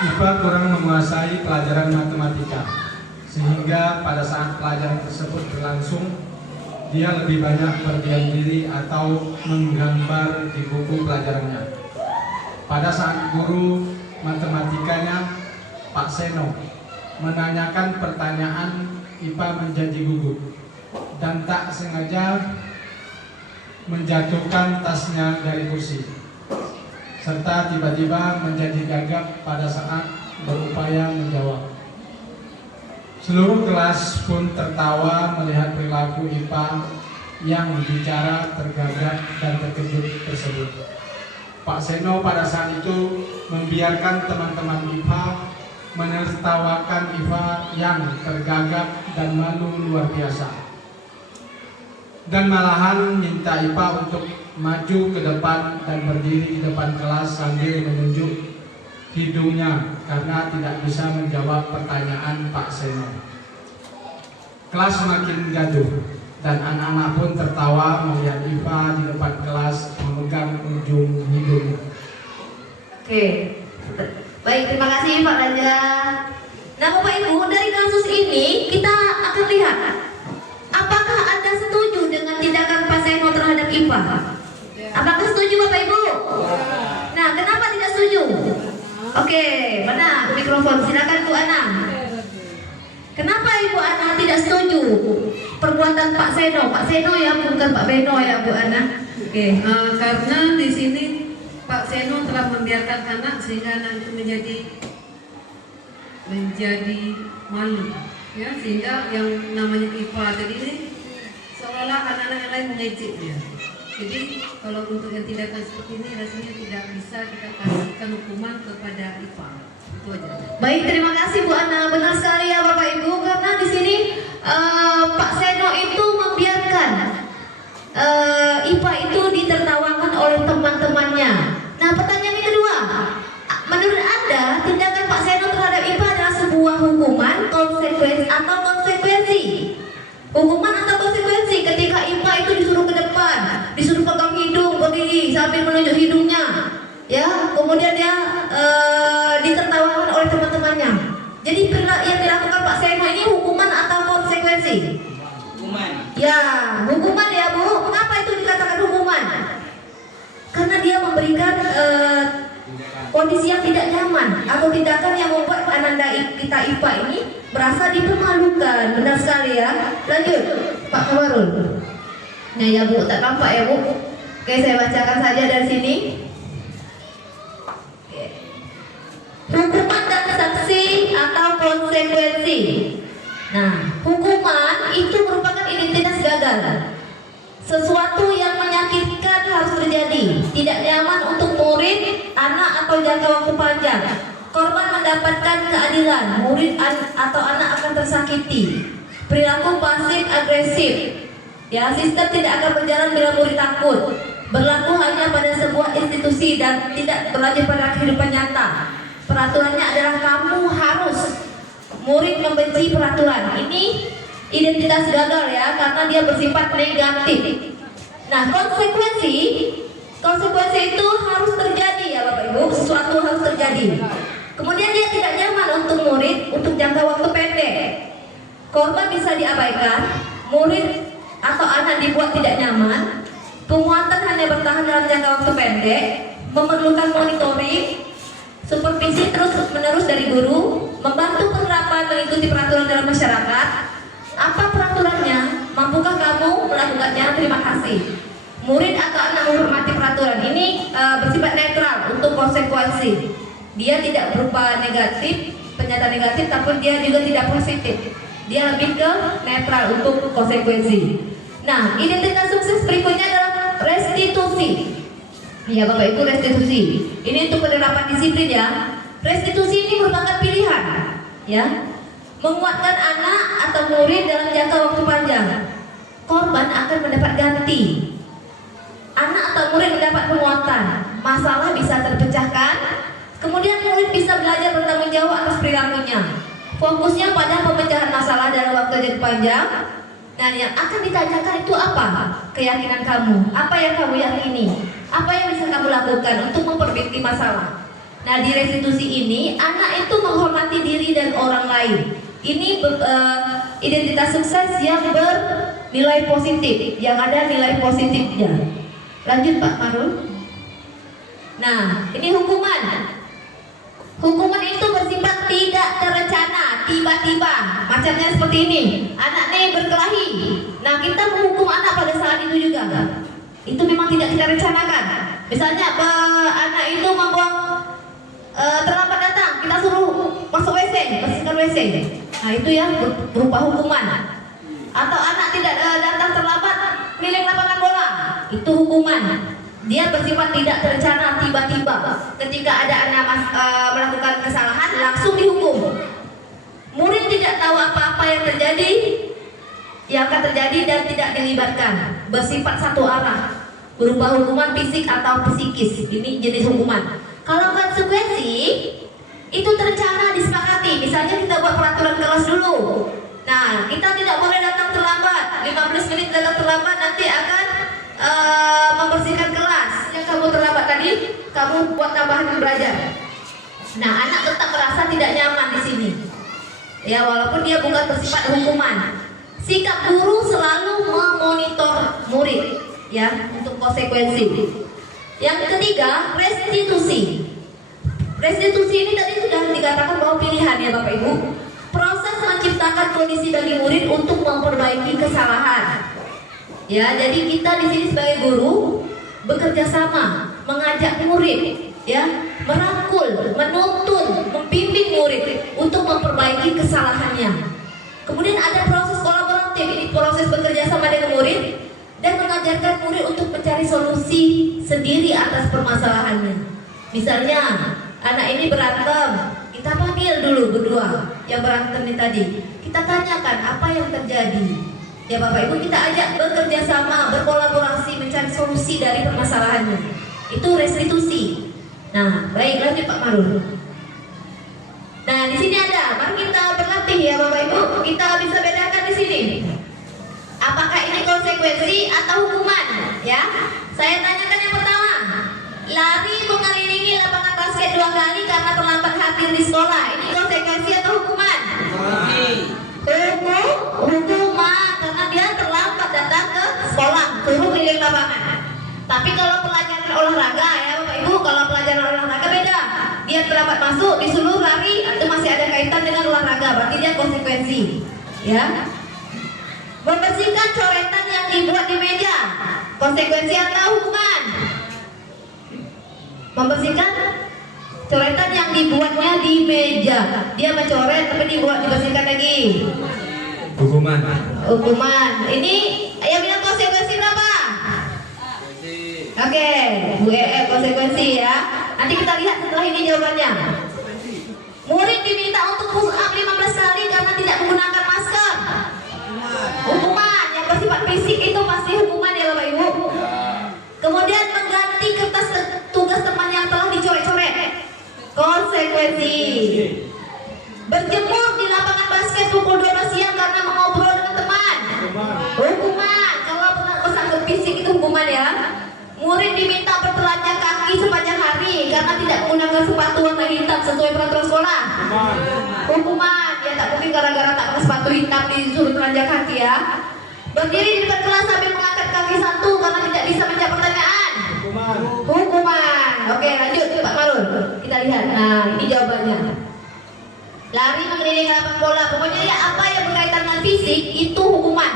IPA kurang menguasai pelajaran matematika, sehingga pada saat pelajaran tersebut berlangsung, dia lebih banyak berdiam diri atau menggambar di buku pelajarannya. Pada saat guru matematikanya, Pak Seno, menanyakan pertanyaan, IPA menjadi gugup dan tak sengaja menjatuhkan tasnya dari kursi, serta tiba-tiba menjadi gagap pada saat berupaya menjawab. Seluruh kelas pun tertawa melihat perilaku IPA yang bicara tergagap dan terkejut tersebut. Pak Seno pada saat itu membiarkan teman-teman IPA menertawakan Iva yang tergagap dan malu luar biasa. Dan malahan minta Iva untuk maju ke depan dan berdiri di depan kelas sambil menunjuk hidungnya karena tidak bisa menjawab pertanyaan Pak Seno. Kelas semakin gaduh dan anak-anak pun tertawa melihat Iva di depan kelas memegang ujung hidungnya. Oke, baik, terima kasih Pak Raja. Nah Bapak Ibu, dari kasus ini kita akan lihat apakah Anda setuju dengan tindakan Pak Seno terhadap Iva? Apakah setuju Bapak Ibu? Nah, kenapa tidak setuju? Oke, mana mikrofon? Silakan Bu Ana. Kenapa Ibu Ana tidak setuju perbuatan Pak Seno? Pak Seno ya, bukan Pak Beno ya Bu Ana. Oke. Karena di sini Pak Seno telah membiarkan anak sehingga anak itu menjadi malu, ya, sehingga yang namanya Iva tadi ini seolah anak-anak yang lain mengejeknya. Jadi kalau untuk yang tindakan seperti ini rasanya tidak bisa kita kasihkan hukuman kepada Iva. Itu aja. Baik, terima kasih Bu Ana. Benar sekali ya Bapak Ibu, karena di sini Pak Seno itu membiarkan Iva itu ditertawakan oleh teman-temannya. Nah, pertanyaan yang kedua, menurut Anda tindakan Pak Seno terhadap Iva adalah sebuah hukuman, konsekuensi atau konsekuensi? Hukuman atau konsekuensi ketika Iva itu disuruh ke depan, disuruh pegang hidung, berdiri sambil menunjuk hidungnya, ya, kemudian dia ditertawakan oleh teman-temannya. Jadi yang dilakukan Pak Seno ini hukuman atau konsekuensi? Hukuman. Ya, hukuman ya Bu. Mengapa itu dikatakan hukuman? Karena dia memberikan kondisi yang tidak nyaman atau tindakan yang membuat ananda kita Iva ini merasa dipermalukan. Benar sekali ya. Lanjut Pak Kamarul. Nah ya Bu, tak nampak ya Bu. Oke, saya bacakan saja dari sini. Hukuman dan sanksi atau konsekuensi. Nah, hukuman itu merupakan identitas gagal. Sesuatu yang menyakitkan harus terjadi, tidak nyaman untuk murid, anak atau jangka waktu panjang. Korban mendapatkan keadilan, murid atau anak akan tersakiti. Perilaku pasif agresif. Ya, sistem tidak akan berjalan bila murid takut. Berlaku hanya pada sebuah institusi dan tidak berlanjut pada kehidupan nyata. Peraturannya adalah kamu harus. Murid membenci peraturan. Ini identitas gagal ya, karena dia bersifat negatif. Nah, konsekuensi itu harus terjadi ya Bapak Ibu, sesuatu harus terjadi. Kemudian dia tidak nyaman untuk murid untuk jangka waktu pendek. Korban bisa diabaikan, murid atau anak dibuat tidak nyaman, penguatan hanya bertahan dalam jangka waktu pendek, memerlukan monitoring, supervisi terus menerus dari guru, membantu penerapan mengikuti peraturan dalam masyarakat. Apa peraturannya? Mampukah kamu melakukannya? Terima kasih. Murid atau anak menghormati peraturan ini bersifat netral untuk konsekuensi. Dia tidak berupa negatif, pernyataan negatif, tapi dia juga tidak positif. Dia lebih ke netral untuk konsekuensi. Nah, identitas sukses berikutnya adalah restitusi. Ya Bapak Ibu, restitusi. Ini untuk penerapan disiplin ya. Restitusi ini merupakan pilihan, ya. Menguatkan anak atau murid dalam jangka waktu panjang. Korban akan mendapat ganti. Anak atau murid mendapat penguatan. Masalah bisa terpecahkan. Kemudian murid bisa belajar bertanggung jawab atas perilakunya. Fokusnya pada pemecahan masalah dalam waktu yang panjang. Dan yang akan ditanyakan itu apa? Keyakinan kamu. Apa yang kamu yakini? Apa yang bisa kamu lakukan untuk memperbaiki masalah? Nah, di restitusi ini anak itu menghormati diri dan orang lain. Ini identitas sukses yang bernilai positif, yang ada nilai positifnya. Lanjut Pak Marul. Nah, ini hukuman. Hukuman itu bersifat tidak terencana, tiba-tiba. Macamnya seperti ini. Anak nih berkelahi. Nah, kita menghukum anak pada saat itu juga. Itu memang tidak kita rencanakan. Misalnya anak itu membuang terlambat datang, kita suruh masuk WC, bersihkan WC. Nah, itu ya berupa hukuman. Atau anak tidak datang terlambat, milik lapangan bola. Itu hukuman. Dia bersifat tidak terencana, tiba-tiba ketika ada anak melakukan kesalahan langsung dihukum. Murid tidak tahu apa-apa yang akan terjadi dan tidak dilibatkan. Bersifat satu arah, berupa hukuman fisik atau psikis. Ini jenis hukuman. Kalau konsekuensi itu terencana, disepakati. Misalnya kita buat peraturan kelas dulu. Nah, kita tidak boleh datang terlambat. 15 menit datang terlambat nanti akan membersihkan kelas. Yang kamu terlambat tadi, kamu buat tambahan belajar. Nah, anak tetap merasa tidak nyaman di sini. Ya, walaupun dia bukan bersifat hukuman. Sikap guru selalu memonitor murid, ya, untuk konsekuensi. Yang ketiga, restitusi. Restitusi ini tadi sudah dikatakan bahwa pilihan, ya Bapak Ibu. Proses menciptakan kondisi bagi murid untuk memperbaiki kesalahan. Ya, jadi kita di sini sebagai guru bekerja sama, mengajak murid, ya, merangkul, menuntun, membimbing murid untuk memperbaiki kesalahannya. Kemudian ada proses kolaboratif, ini proses bekerja sama dengan murid dan mengajarkan murid untuk mencari solusi sendiri atas permasalahannya. Misalnya, anak ini berantem, kita panggil dulu berdua yang berantem ini tadi. Kita tanyakan apa yang terjadi. Ya Bapak Ibu, kita ajak bekerja sama, berkolaborasi mencari solusi dari permasalahannya. Itu restitusi. Nah, baik, lanjut Pak Marul. Nah, di sini ada, mari kita berlatih ya Bapak Ibu. Kita bisa bedakan di sini. Apakah ini konsekuensi atau hukuman? Ya, saya tanyakan yang pertama. Lari mengelilingi lapangan basket 2 kali karena terlambat hadir di sekolah. Ini konsekuensi atau hukuman? Hukuman, karena dia terlambat datang ke sekolah, turun keliling lapangan. Tapi kalau pelajaran olahraga ya Bapak Ibu, kalau pelajaran olahraga beda. Dia terlambat masuk, disuruh lari, itu masih ada kaitan dengan olahraga, berarti dia konsekuensi. Ya. Membersihkan coretan yang dibuat di meja, konsekuensi atau hukuman? Membersihkan coretan yang dibuatnya di meja. Dia mencoret tapi dibersihkan lagi. Hukuman. Hukuman. Ini yang bilang konsekuensi berapa? Oke, Bu konsekuensi ya. Nanti kita lihat setelah ini jawabannya. Murid diminta untuk push up 15 kali karena tidak menggunakan masker. Hukuman. Yang bersifat fisik itu pasti hukuman ya Bapak Ibu. Kemudian mengganti kertas tugas teman yang telah dicoret-coret, konsekuensi. Berjemur di lapangan basket pukul 12 siang karena mengobrol dengan teman, hukuman. Kalau pesangkut fisik itu hukuman ya. Murid diminta bertelanjang kaki sepanjang hari karena tidak menggunakan sepatu warna hitam sesuai peraturan sekolah, hukuman. Ya tak mungkin gara-gara tak pakai sepatu hitam disuruh telanjang kaki ya. Berdiri di depan kelas sambil mengangkat kaki satu karena tidak bisa menjawab pertanyaan, hukuman. Oke, lanjut Pak Marul. Kita lihat. Nah, ini jawabannya. Lari mengelilingi lapangan bola. Pokoknya ya apa yang berkaitan dengan fisik itu hukuman.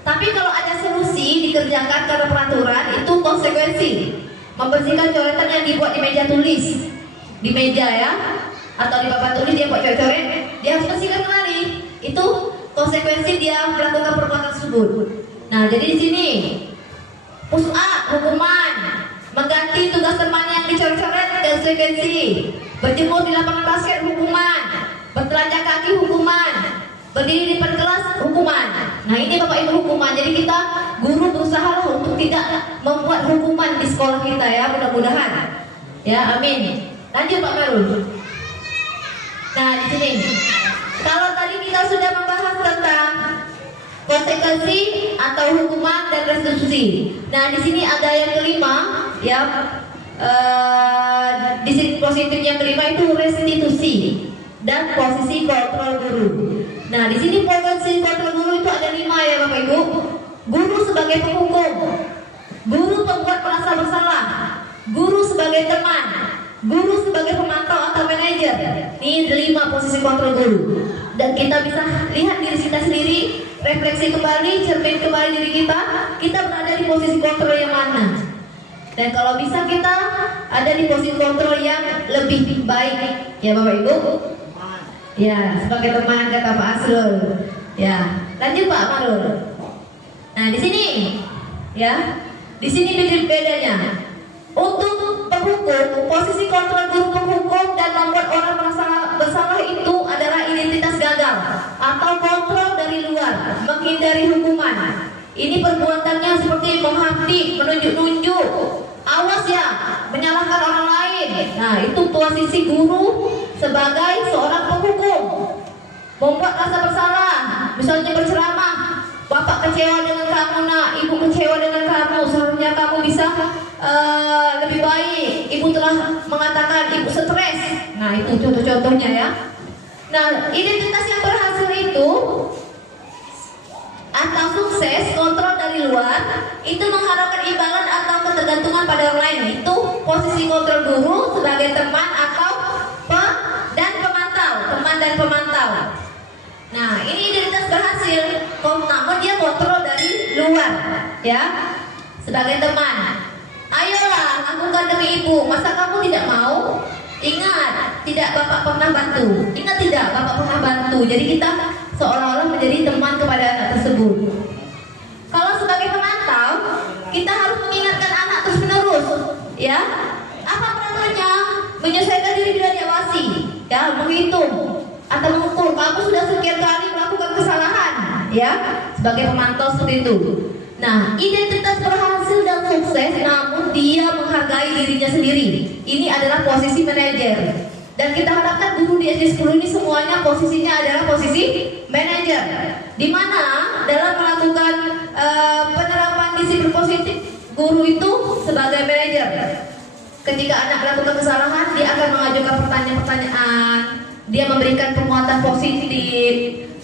Tapi kalau ada solusi dikerjakan karena peraturan itu konsekuensi. Membersihkan coretan yang dibuat di meja tulis, di meja ya, atau di papan tulis dia buat coret-coret, dia harus bersihkan kembali. Itu konsekuensi dia melakukan perbuatan tersebut. Nah, jadi di sini push up hukuman, mengganti tugas teman yang dicoret-coret konsekuensi, berjemur di lapangan basket hukuman, bertelanjang kaki hukuman, berdiri di depan kelas hukuman. Nah, ini Bapak Ibu hukuman. Jadi kita guru berusaha untuk tidak membuat hukuman di sekolah kita ya, mudah-mudahan. Ya, amin. Lanjut Pak Marul. Nah, di sini kalau tadi kita sudah membahas tentang konsekuensi atau hukuman dan restitusi. Nah, di sini ada yang kelima, ya. Di sini positif yang kelima itu restitusi dan posisi kontrol guru. Nah, di sini posisi kontrol guru itu ada 5 ya Bapak Ibu. Guru sebagai penghukum, guru pembuat merasa bersalah, guru sebagai teman, guru sebagai pemantau atau manajer. Ini 5 posisi kontrol guru. Dan kita bisa lihat diri kita sendiri, refleksi kembali, cermin kembali diri kita berada di posisi kontrol yang mana. Dan kalau bisa kita ada di posisi kontrol yang lebih baik, ya Bapak Ibu. Ya, sebagai teman kata Pak Asrul. Ya, lanjut Pak Marul. Nah, di sini, ya, di sini bedanya. Untuk penghukum, posisi kontrol guru penghukum dan membuat orang merasa bersalah itu adalah identitas gagal atau kontrol dari luar, menghindari hukuman. Ini perbuatannya seperti menghampiri, menunjuk-nunjuk, awas ya, menyalahkan orang lain. Nah, itu posisi guru sebagai seorang penghukum. Membuat rasa bersalah, misalnya berceramah, bapak kecewa dengan kamu nak, ibu kecewa dengan kamu, seharusnya kamu bisa lebih baik. Ibu telah mengatakan ibu stres. Nah, itu contoh-contohnya ya. Nah, identitas yang berhasil itu atau sukses kontrol dari luar itu mengharapkan imbalan atau ketergantungan pada orang lain. Itu posisi kontrol guru sebagai teman atau teman dan pemantau. Nah, ini identitas berhasil, namun dia kontrol dari luar, ya, sebagai teman. Ayolah, lakukan demi ibu. Masa kamu tidak mau? Ingat, tidak bapak pernah bantu. Ingat tidak, bapak pernah bantu. Jadi kita seolah-olah menjadi teman kepada anak tersebut. Kalau sebagai pemantau, kita harus mengingatkan anak terus-menerus, ya. Apa peraturannya? Menyesuaikan diri bila diawasi, ya, menghitung atau mengukur. Kamu sudah sekian kali melakukan kesalahan, ya, sebagai pemantau seperti itu. Nah, identitas berhasil dan sukses, namun dia menghargai dirinya sendiri. Ini adalah posisi manajer. Dan kita harapkan guru di SD 10 ini semuanya posisinya adalah posisi manajer. Di mana dalam melakukan penerapan disiplin positif, guru itu sebagai manajer. Ketika anak melakukan kesalahan, dia akan mengajukan pertanyaan-pertanyaan. Dia memberikan penguatan positif,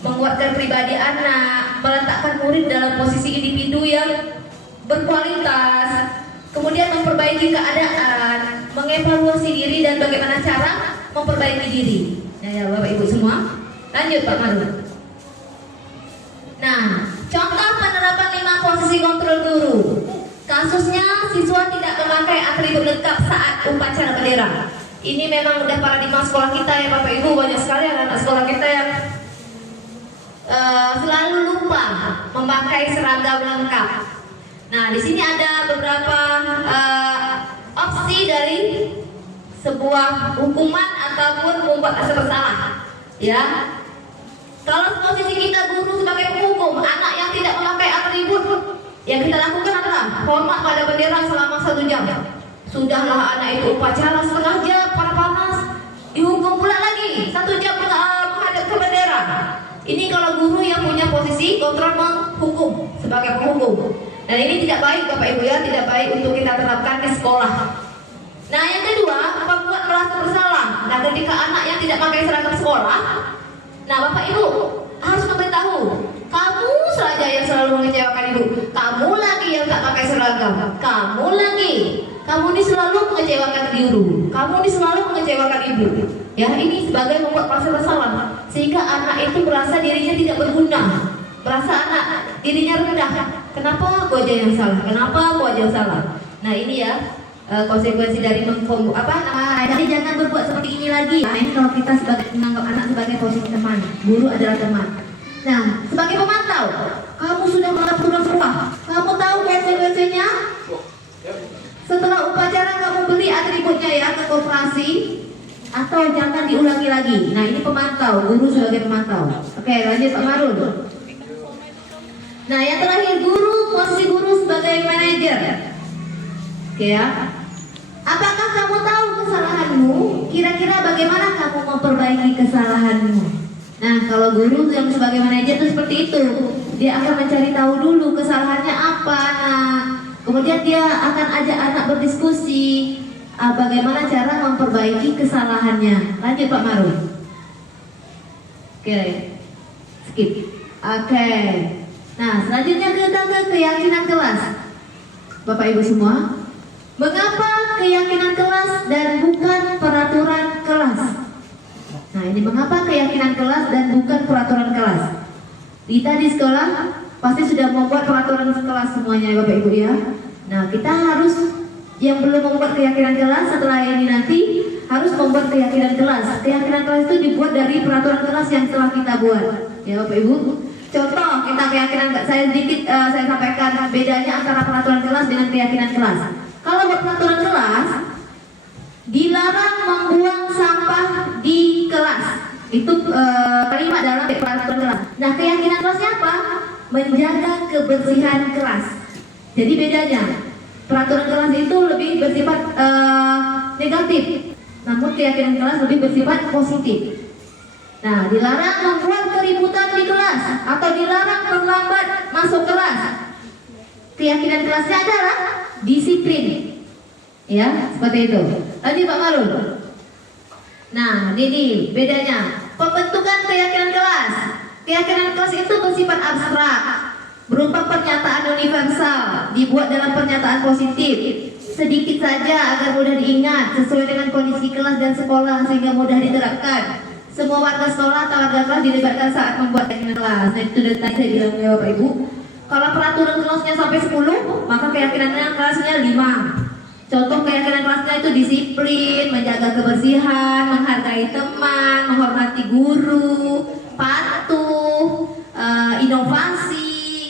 menguatkan pribadi anak, meletakkan murid dalam posisi individu yang berkualitas, kemudian memperbaiki keadaan, mengevaluasi diri dan bagaimana cara memperbaiki diri. Ya, Bapak Ibu semua. Lanjut Pak Marun. Nah, contoh penerapan 5 posisi kontrol guru. Kasusnya siswa tidak memakai atribut lengkap saat upacara bendera. Ini memang udah paradigma sekolah kita ya Bapak Ibu. Banyak sekali anak-anak sekolah kita yang selalu lupa memakai seragam lengkap. Nah, di sini ada beberapa opsi dari sebuah hukuman ataupun membuat rasa bersalah. Ya, kalau posisi kita guru sebagai penghukum, anak yang tidak memakai atribut, yang kita lakukan adalah hormat pada bendera selama 1 jam. Sudahlah anak itu upacara setengah jam, panas, dihukum pula lagi 1 jam menghadap ke bendera. Ini kalau guru yang punya posisi kontrol menghukum sebagai penghukum. Dan ini tidak baik Bapak Ibu ya, tidak baik untuk kita terapkan di sekolah. Nah, yang kedua, membuat merasa bersalah. Nah, ketika anak yang tidak pakai seragam sekolah, nah Bapak Ibu harus memberitahu, kamu saja yang selalu mengecewakan ibu, kamu lagi yang tak pakai seragam, kamu lagi, kamu ini selalu mengecewakan guru, kamu ini selalu mengecewakan ibu. Ya, ini sebagai membuat merasa bersalah, sehingga anak itu merasa dirinya tidak berguna, merasa anak dirinya rendah. Kenapa gua aja yang salah? Kenapa gua aja yang salah? Nah, ini ya konsekuensi dari jadi jangan berbuat seperti ini lagi. Nah, ini kalau kita sebagai menganggap anak sebagai posisi teman, guru adalah teman. Nah, sebagai pemantau, kamu sudah melakukan serupa, kamu tahu konsekuensinya. Setelah upacara kamu beli atributnya ya ke koperasi, atau jangan diulangi lagi. Nah, ini pemantau, guru sebagai pemantau. Oke, lanjut Pak Marun. Nah, yang terakhir guru, posisi guru sebagai manajer. Oke ya. Apakah kamu tahu kesalahanmu? Kira-kira bagaimana kamu memperbaiki kesalahanmu? Nah, kalau guru yang sebagai manajer itu seperti itu. Dia akan mencari tahu dulu kesalahannya apa. Nah, kemudian dia akan ajak anak berdiskusi bagaimana cara memperbaiki kesalahannya. Lanjut Pak Marun. Oke. Skip. Oke. Nah, selanjutnya kita ke keyakinan kelas. Bapak Ibu semua, mengapa keyakinan kelas dan bukan peraturan kelas? Nah, ini mengapa keyakinan kelas dan bukan peraturan kelas? Kita di sekolah pasti sudah membuat peraturan kelas semuanya Bapak Ibu ya. Nah, kita harus yang belum membuat keyakinan kelas setelah ini nanti harus membuat keyakinan kelas. Keyakinan kelas itu dibuat dari peraturan kelas yang telah kita buat. Ya Bapak Ibu. Contoh kita keyakinan saya sampaikan bedanya antara peraturan kelas dengan keyakinan kelas. Kalau kalau buat peraturan kelas, dilarang membuang sampah di kelas. Itu kalimat dalam peraturan kelas. Nah, keyakinan kelasnya apa? Menjaga kebersihan kelas. Jadi bedanya, peraturan kelas itu lebih bersifat negatif, namun keyakinan kelas lebih bersifat positif. Nah, dilarang membuat keributan di kelas atau dilarang terlambat masuk kelas. Keyakinan kelasnya adalah disiplin, ya, seperti itu. Lanjut Pak Marul. Nah, ini bedanya. Pembentukan keyakinan kelas. Keyakinan kelas itu bersifat abstrak, berupa pernyataan universal, dibuat dalam pernyataan positif, sedikit saja agar mudah diingat, sesuai dengan kondisi kelas dan sekolah sehingga mudah diterapkan. Semua warga sekolah atau warga kelas dilibatkan saat membuat keyakinan kelas. Nah, itu dari tadi saya bilang ya Bapak Ibu. Kalau peraturan kelasnya sampai 10, maka keyakinan kelasnya 5. Contoh keyakinan kelasnya itu disiplin, menjaga kebersihan, menghargai teman, menghormati guru, patuh,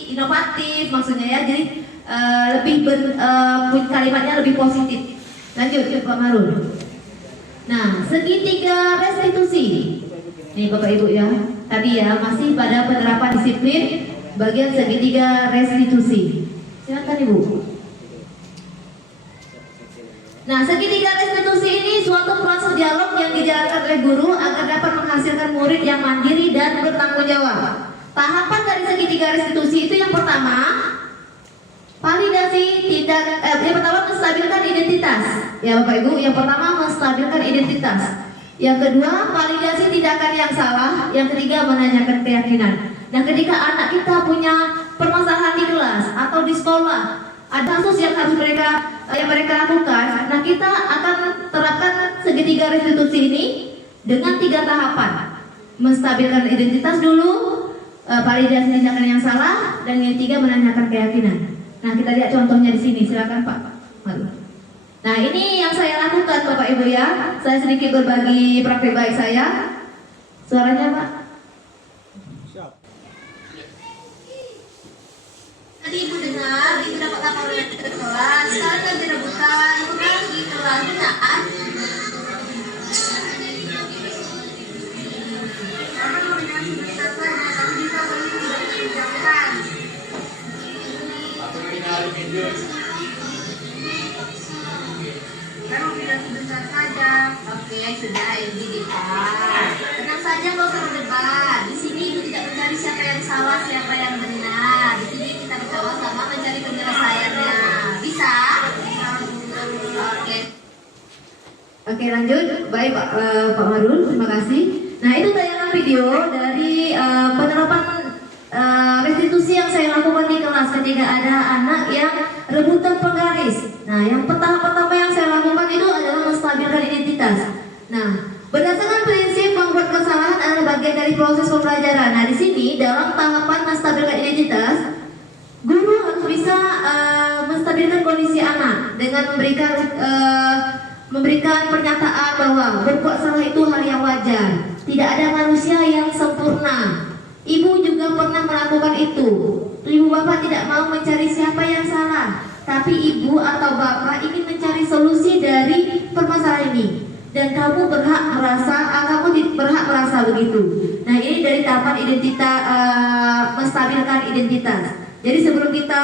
inovatif maksudnya ya. Jadi kalimatnya lebih positif. Lanjut Pak Marul. Nah, segitiga restitusi. Nih Bapak Ibu ya, tadi ya masih pada penerapan disiplin bagian segitiga restitusi. Silakan Ibu. Nah, segitiga restitusi ini suatu proses dialog yang dijalankan oleh guru agar dapat menghasilkan murid yang mandiri dan bertanggung jawab. Tahapan dari segitiga restitusi itu yang pertama, validasi yang pertama menstabilkan identitas. Ya Bapak Ibu, yang pertama menstabilkan identitas. Yang kedua, validasi tindakan yang salah. Yang ketiga, menanyakan keyakinan. Nah, ketika anak kita punya permasalahan di kelas atau di sekolah, ada kasus yang harus mereka lakukan. Nah, kita akan terapkan segitiga restitusi ini dengan 3 tahapan. Menstabilkan identitas dulu, validasi tindakan yang salah, dan yang ketiga menanyakan keyakinan. Nah, kita lihat contohnya di sini. Silakan Pak. Nah, ini yang saya lakukan Bapak Ibu ya. Saya sedikit berbagi praktik baik saya. Suaranya Pak. Tadi Ibu dengar, Ibu dapat laporan dari kelas. Sekarang kan direbutan, Ibu kan di kelas, benar? Oke, sudah ini debat. Tenang saja, nggak usah berdebat. Di sini Ibu tidak mencari siapa yang salah, siapa yang benar. Di sini kita bersama-sama mencari penyelesaiannya. Bisa? Oke, lanjut. Baik Pak Marul, terima kasih. Nah, itu tayangan video dari penerapan restitusi yang saya lakukan di kelas ketika ada anak yang rebutan penggaris. Nah, yang pertama yang saya lakukan itu adalah menstabilkan identitas. Nah, berdasarkan prinsip membuat kesalahan adalah bagian dari proses pembelajaran. Nah, di sini dalam tahapan menstabilkan identitas, guru harus bisa menstabilkan kondisi anak dengan memberikan pernyataan bahwa berbuat salah itu hal yang wajar. Tidak ada manusia yang sempurna. Ibu juga pernah melakukan itu. Ibu bapak tidak mau mencari siapa yang salah, tapi ibu atau bapak ingin mencari solusi dari permasalahan ini. Dan kamu berhak merasa begitu. Nah, ini dari tahapan identitas, menstabilkan identitas. Jadi sebelum kita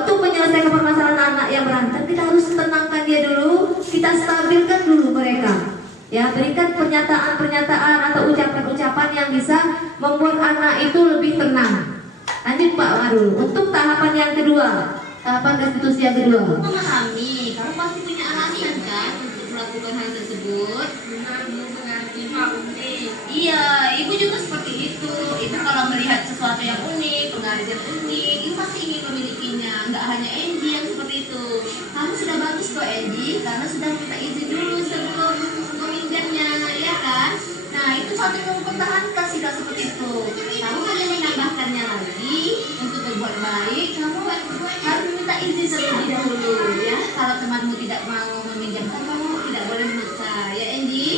untuk menyelesaikan permasalahan anak yang berantem, kita harus tenangkan dia dulu, kita stabilkan dulu mereka. Ya, berikan pernyataan atau ucapan-ucapan yang bisa membuat anak itu lebih tenang. Lanjut Pak Marul, untuk tahapan yang kedua, tahapan restitusi yang kedua. Memahami, kamu pasti punya alasan kan untuk melakukan hal tersebut. Benar, mengerti Pak Umi. Iya, ibu juga seperti itu. Ibu kalau melihat sesuatu yang unik, penghargaan unik, ibu pasti ingin memilikinya. Nggak hanya Andy yang seperti itu. Kamu sudah bagus kok Andy, karena sudah minta izin dulu sebelum meminjamnya, ya kan? Nah, itu satu mempertahankan sikap seperti itu. Kamu hanya menambahkannya lagi untuk berbuat baik. Kamu harus minta izin terlebih dahulu, ya. Kalau temanmu tidak mau meminjamkan, kamu tidak boleh memaksa, ya Andy.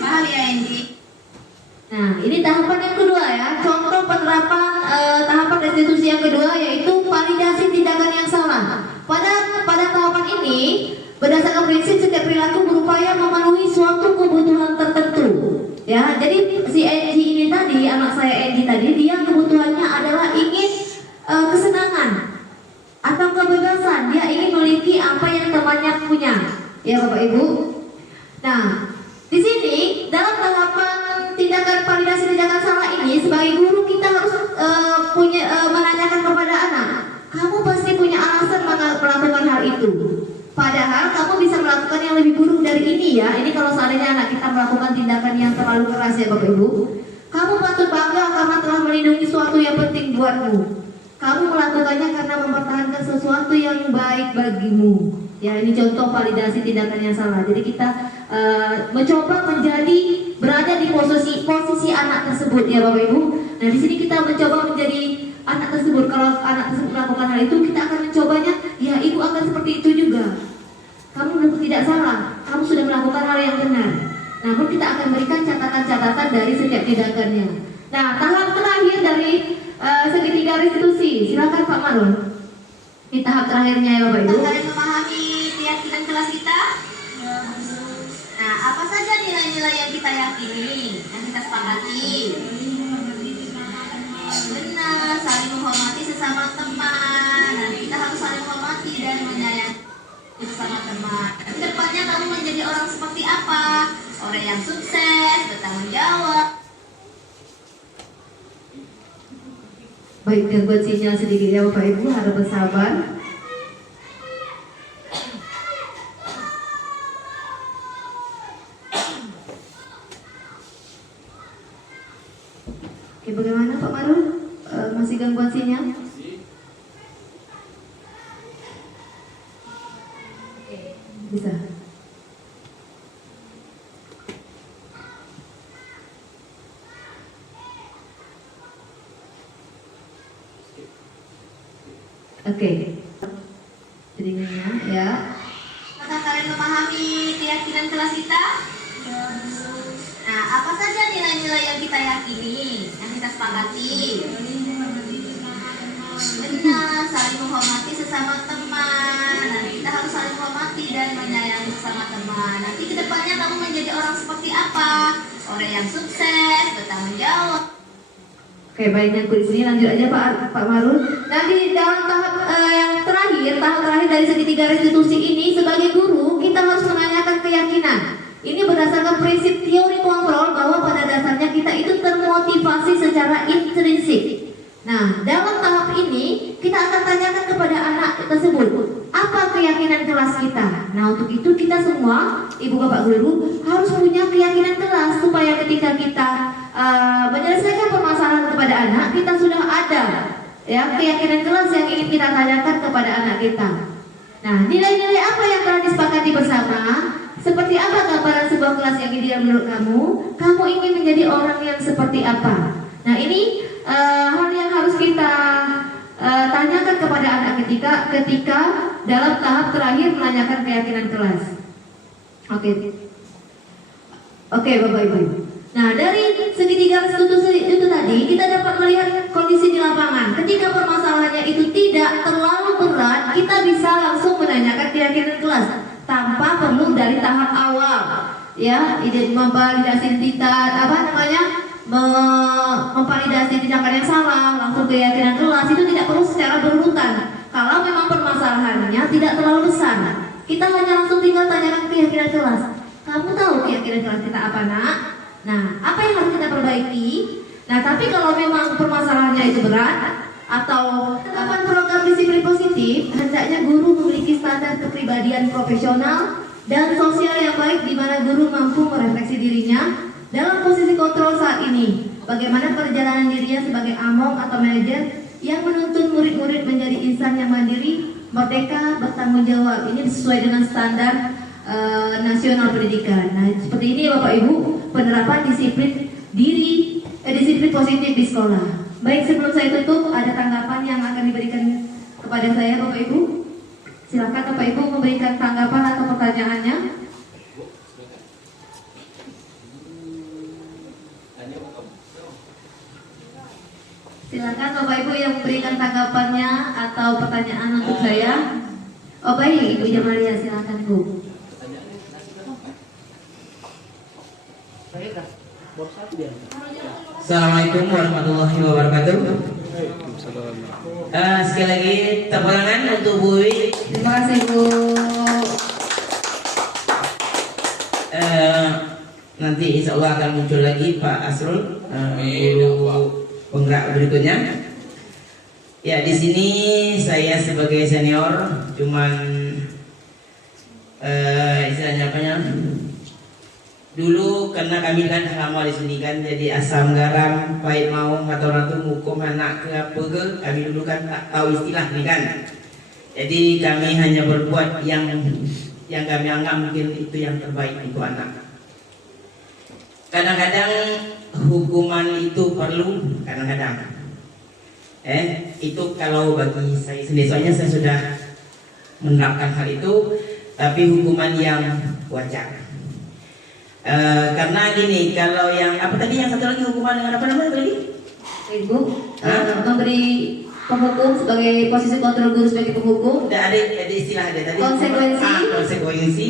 Paham ya Andy? Nah, ini tahapan yang kedua ya. Contoh penerapan tahapan restitusi yang kedua yaitu validasi tindakan yang salah. Pada tahapan ini ya Bapak Ibu. Nah, di sini dalam tahapan tindakan validasi tindakan salah ini sebagai guru kita harus menanyakan kepada anak, kamu pasti punya alasan melakukan hal itu. Padahal kamu bisa melakukan yang lebih buruk dari ini ya. Ini kalau seandainya anak kita melakukan tindakan yang terlalu keras ya Bapak Ibu. Kamu patut bangga karena telah melindungi sesuatu yang penting buatmu. Kamu melakukannya karena mempertahankan sesuatu yang baik bagimu. Ya, ini contoh validasi tindakan yang salah. Jadi kita mencoba berada di posisi anak tersebut ya Bapak Ibu. Nah, di sini kita mencoba menjadi anak tersebut. Kalau anak tersebut melakukan hal itu, kita akan mencobanya. Ya, ibu akan seperti itu juga. Kamu tidak salah. Kamu sudah melakukan hal yang benar. Namun kita akan berikan catatan-catatan dari setiap tindakannya. Nah, tahap terakhir dari segitiga restitusi. Silakan Pak Marun. Di tahap terakhirnya ya Bapak Ibu. Kalian memahami keyakinan kelas kita? Nah, apa saja nilai-nilai yang kita yakini, yang kita sepakati? Benar, saling menghormati sesama teman. Nah, kita harus saling menghormati dan menyayangi sesama teman. Kedepannya kamu menjadi orang seperti apa? Orang yang sukses, bertanggung jawab. Baik, gangguan sinyal sedikit ya Bapak Ibu, harap bersabar. Oke, bagaimana Pak Marun? Masih gangguan sinyal? Bisa. Oke. Jadinya ya. Apakah kalian memahami keyakinan kelas kita? Nah, apa saja nilai-nilai yang kita yakini, yang kita sepakati? Benar, saling menghormati sesama teman. Nah, kita harus saling menghormati dan menyayangi sesama teman. Nanti kedepannya kamu menjadi orang seperti apa? Orang yang sukses, bertanggung jawab. Oke, baik, yang di sini lanjut aja Pak Marun. Nanti dalam tahap tahap terakhir dari segitiga restitusi ini, sebagai guru kita harus menanyakan keyakinan. Ini berdasarkan prinsip teori kontrol bahwa pada dasarnya kita itu termotivasi secara intrinsik. Nah, dalam tahap ini kita akan tanyakan kepada anak tersebut, apa keyakinan kelas kita. Nah, untuk itu kita semua, Ibu Bapak Guru, harus punya keyakinan kelas supaya ketika kita menyelesaikan permasalahan kepada anak, kita sudah ada ya keyakinan kelas yang ingin kita tanyakan kepada anak kita. Nah, nilai-nilai apa yang telah disepakati bersama? Seperti apa gambaran sebuah kelas yang ideal menurut kamu? Kamu ingin menjadi orang yang seperti apa? Nah, ini hal yang harus kita tanyakan kepada anak ketika dalam tahap terakhir menanyakan keyakinan kelas. Oke, Bapak Ibu. Nah, dari segitiga restitusi itu tadi kita dapat melihat kondisi di lapangan. Ketika permasalahannya itu tidak terlalu berat, kita bisa langsung menanyakan keyakinan kelas tanpa perlu dari tahap awal. Ya, memvalidasi memvalidasi tindakan yang salah, langsung keyakinan kelas itu tidak perlu secara berurutan. Kalau memang permasalahannya tidak terlalu besar, kita hanya langsung tinggal tanyakan keyakinan kelas. Kamu tahu keyakinan kelas kita apa, Nak? Nah, apa yang harus kita perbaiki? Nah, tapi kalau memang permasalahannya itu berat atau penerapan program disiplin positif, hendaknya guru memiliki standar kepribadian profesional dan sosial yang baik di mana guru mampu merefleksi dirinya dalam posisi kontrol saat ini. Bagaimana perjalanan dirinya sebagai among atau manajer yang menuntun murid-murid menjadi insan yang mandiri, merdeka, bertanggung jawab. Ini sesuai dengan standar nasional pendidikan. Nah, seperti ini Bapak Ibu, penerapan disiplin positif di sekolah. Baik, sebelum saya tutup, ada tanggapan yang akan diberikan kepada saya Bapak Ibu. Silakan Bapak Ibu memberikan tanggapan atau pertanyaannya. Silakan Bapak Ibu yang memberikan tanggapannya atau pertanyaan untuk saya. Oh baik, Ibu Jamalia, silakan Bu. Assalamualaikum warahmatullahi wabarakatuh. Sekali lagi tepuk tangan untuk Bu Wiwi. Terima kasih Bu. nanti insya Allah akan muncul lagi Pak Asrul, guru penggerak berikutnya. Ya, di sini saya sebagai senior cuman istilahnya apanya? Dulu karena kami kan lama di sini kan, jadi asam garam pahit mau kata orang tuh hukum anak ke apa ke, kami dulu kan tak tahu istilah ini kan. Jadi kami hanya berbuat yang kami anggap mungkin itu yang terbaik untuk anak. Kadang-kadang hukuman itu perlu, kadang-kadang. Itu kalau bagi saya sendiri, soalnya saya sudah menerapkan hal itu, tapi hukuman yang wajar. Karena gini, kalau yang apa tadi, yang satu lagi hukuman dengan apa namanya tadi? Ibu memberi penghukum sebagai posisi kontrol guru sebagai penghukum. Ada istilah ada tadi. Konsekuensi. Konsekuensi.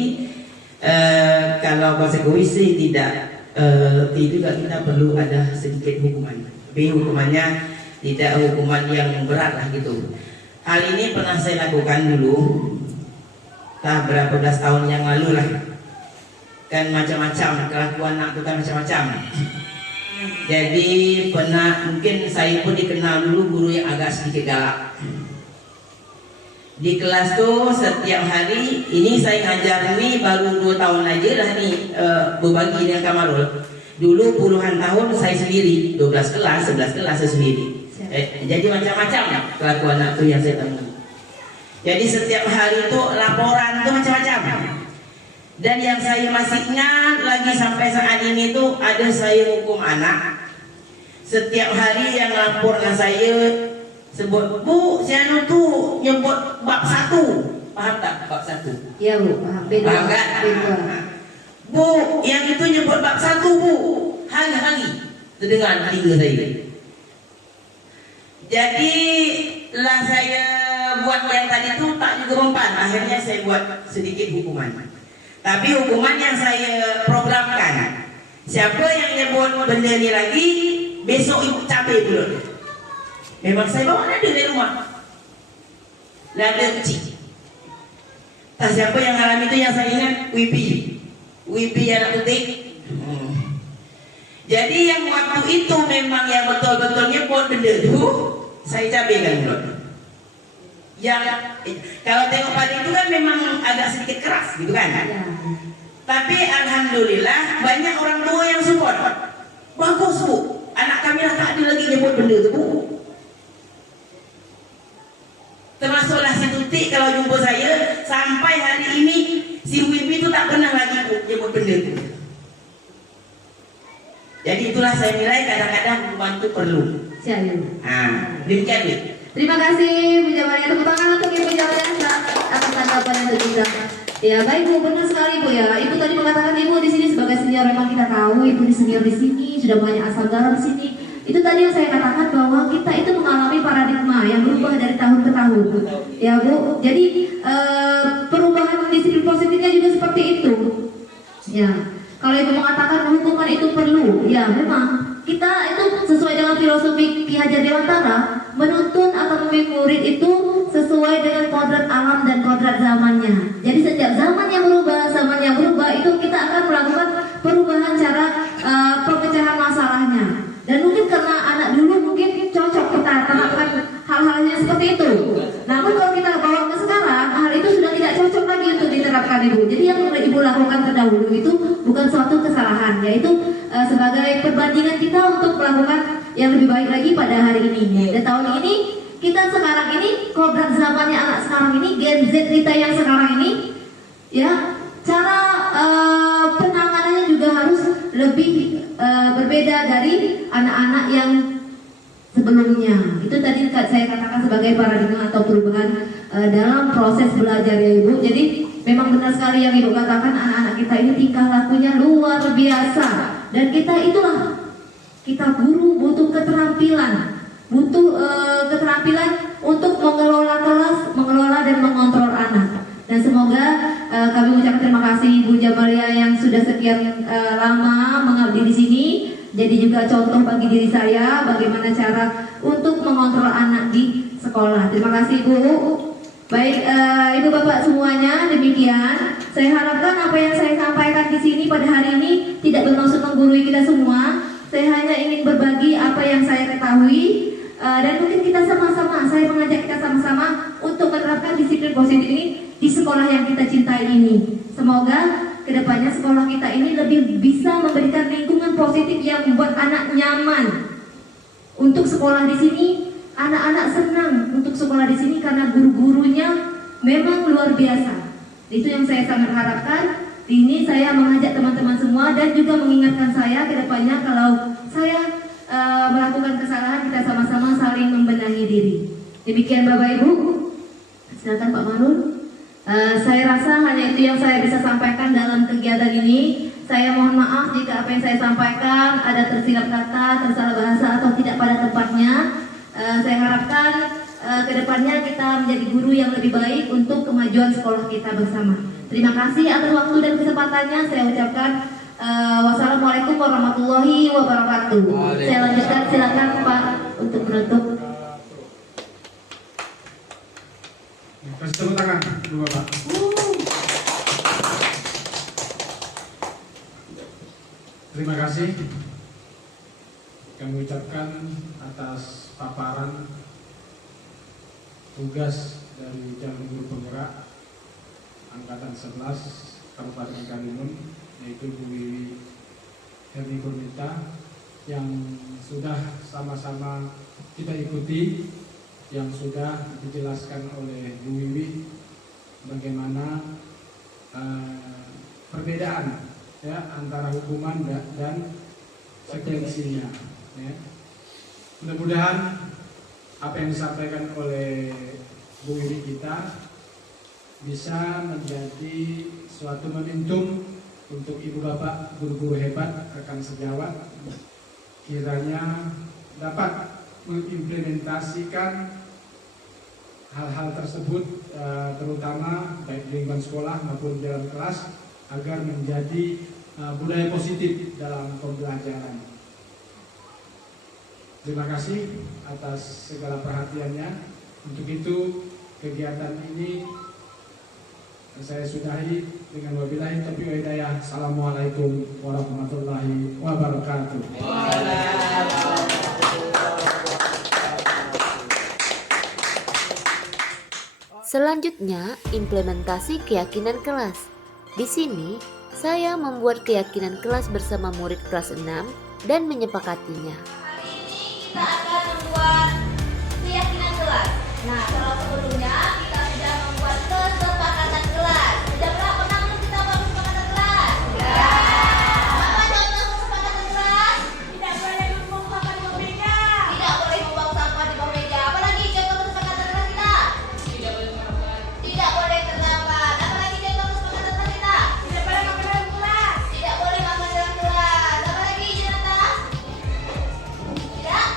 Kalau konsekuensi tidak juga kita perlu ada sedikit hukuman. Tapi hukumannya tidak hukuman yang berat lah gitu. Hal ini pernah saya lakukan dulu, berapa belas tahun yang lalu lah. Kan macam-macam kelakuan anak itu kan macam-macam. Jadi pernah, mungkin saya pun dikenal dulu guru yang agak sedikit galak. Di kelas tuh setiap hari, ini saya ngajar ini baru 2 tahun aja lah nih berbagi dengan Kamarul. Dulu puluhan tahun saya sendiri, 12 kelas, 11 kelas saya sendiri. Jadi macam-macam kelakuan anak tuh yang saya temui. Jadi setiap hari itu laporan tuh macam-macam. Dan yang saya masih ingat lagi sampai saat ini tuh ada saya hukum anak. Setiap hari yang lapor dengan saya sebut, Bu, si Anu tuh nyebut bab 1. Paham tak bab 1? Iya Bu, paham. Paham tak? Bu, yang itu nyebut bab 1 Bu. Hari-hari terdengar telinga saya. Jadi lah saya buat yang tadi tuh tak juga mempan. Akhirnya saya buat sedikit hukuman. Tapi hukuman yang saya programkan, siapa yang nyebut benda ni lagi, besok ibu cabai dulu. Memang saya bawa ada dari rumah, lada kecil. Tak siapa yang alami itu yang saya ingat, Wipi anak ketik. Jadi yang waktu itu memang yang betul-betul nyebut benda itu, saya cabaikan dulu. Yang kalau tengok pada itu kan memang agak sedikit keras gitu kan. Tapi alhamdulillah banyak orang tua yang support. Bagus Bu, anak kami lah tak ada lagi nyebut benda itu Bu. Termasuklah si Tuti kalau jumpa saya, sampai hari ini si Wibi itu tak pernah lagi Bu nyebut benda itu. Jadi itulah saya nilai kadang-kadang hukuman itu perlu. Demikian Bu. Terima kasih Bu Jamalia, tepuk tangan untuk Ibu Jamalia atas tanggapan yang berbeda. Ya baik Bu, benar sekali Bu ya. Ibu tadi mengatakan Ibu di sini sebagai senior, memang kita tahu Ibu di senior di sini sudah banyak asam garam di sini. Itu tadi yang saya katakan bahwa kita itu mengalami paradigma yang berubah dari tahun ke tahun. Ya Bu, jadi perubahan disiplin positifnya juga seperti itu. Ya, kalau Ibu mengatakan hukuman itu perlu, ya memang kita itu sesuai dengan filosofi Ki Hajar Dewantara, menuntun atau membimbing murid itu sesuai dengan kodrat alam dan kodrat zamannya. Jadi setiap zaman yang berubah itu kita akan melakukan perubahan cara pemecahan masalahnya. Dan mungkin karena anak dulu mungkin cocok kita terapkan hal-halnya seperti itu. Namun kalau kita bawa ke sekarang, hal itu sudah tidak cocok lagi untuk diterapkan Ibu. Jadi yang Ibu lakukan terdahulu itu bukan suatu kesalahan, yaitu sebagai perbandingan kita untuk melakukan yang lebih baik lagi pada hari ini. Dan tahun ini kita sekarang ini kodrat zamannya anak sekarang ini, Gen Z kita yang sekarang ini, ya cara penanganannya juga harus lebih berbeda dari anak-anak yang sebelumnya. Itu tadi saya katakan sebagai paradigma atau perubahan dalam proses belajar ya Ibu. Jadi memang benar sekali yang Ibu katakan, anak-anak kita ini tingkah lakunya luar biasa. Dan kita guru butuh keterampilan, untuk mengelola kelas, mengelola dan mengontrol anak. Dan semoga kami mengucapkan terima kasih Ibu Jamalia yang sudah sekian lama mengabdi di sini. Jadi juga contoh bagi diri saya bagaimana cara untuk mengontrol anak di sekolah. Terima kasih Ibu. Baik Ibu Bapak semuanya, demikian saya harapkan apa yang saya sampaikan di sini pada hari ini tidak bermaksud menggurui kita semua. Saya hanya ingin berbagi apa yang saya ketahui, dan mungkin kita sama-sama, saya mengajak kita sama-sama untuk menerapkan disiplin positif ini di sekolah yang kita cintai ini. Semoga kedepannya sekolah kita ini lebih bisa memberikan lingkungan positif yang membuat anak nyaman untuk sekolah di sini. Anak-anak senang untuk sekolah di sini karena guru-gurunya memang luar biasa. Itu yang saya sangat harapkan. Ini saya mengajak teman-teman semua dan juga mengingatkan saya kedepannya kalau saya melakukan kesalahan, kita sama-sama saling membenahi diri. Demikian Bapak Ibu. Silakan Pak Marun. Saya rasa hanya itu yang saya bisa sampaikan dalam kegiatan ini. Saya mohon maaf jika apa yang saya sampaikan ada tersilap kata, tersalah bahasa atau tidak pada tempatnya. Saya harapkan kedepannya kita menjadi guru yang lebih baik untuk kemajuan sekolah kita bersama. Terima kasih atas waktu dan kesempatannya. Saya ucapkan wassalamualaikum warahmatullahi wabarakatuh. Saya lanjutkan, silakan Pak untuk menutup. Kasih tepuk tangan dulu Pak. Terima kasih kami ucapkan atas paparan tugas dari Calon Guru Penggerak Angkatan 11 Kabupaten Karimun, yaitu Bu Wiwi Herni Kurniata, yang sudah sama-sama kita ikuti, yang sudah dijelaskan oleh Bu Wiwi bagaimana perbedaan ya antara hukuman dan sekensinya. Ya. Mudah-mudahan apa yang disampaikan oleh Bu Wiwi kita bisa menjadi suatu momentum untuk ibu bapak guru-guru hebat rekan sejawat, kiranya dapat mengimplementasikan hal-hal tersebut, terutama baik di lingkungan sekolah maupun dalam kelas, agar menjadi budaya positif dalam pembelajaran. Terima kasih atas segala perhatiannya. Untuk itu kegiatan ini saya sudahi dengan wabillahi taufiq wal hidayah. Assalamualaikum warahmatullahi wabarakatuh. Selanjutnya, implementasi keyakinan kelas. Di sini, saya membuat keyakinan kelas bersama murid kelas 6 dan menyepakatinya. Kita akan membuat keyakinan kelas. Nah, kalau sebelumnya kita sudah membuat kesepakatan kelas. Sudah berapa kali kita buat kesepakatan kelas? Ya. Apa contoh kesepakatan kelas? Tidak boleh membuang sampah di bawah meja. Tidak boleh membuang sampah di bawah meja. Apalagi contoh kesepakatan kelas kita? Tidak boleh terlambat. Tidak boleh terlambat. Apalagi contoh kesepakatan kelas kita? Tidak boleh makan dalam kelas. Tidak boleh makan dalam kelas. Apalagi Jenata? Tidak.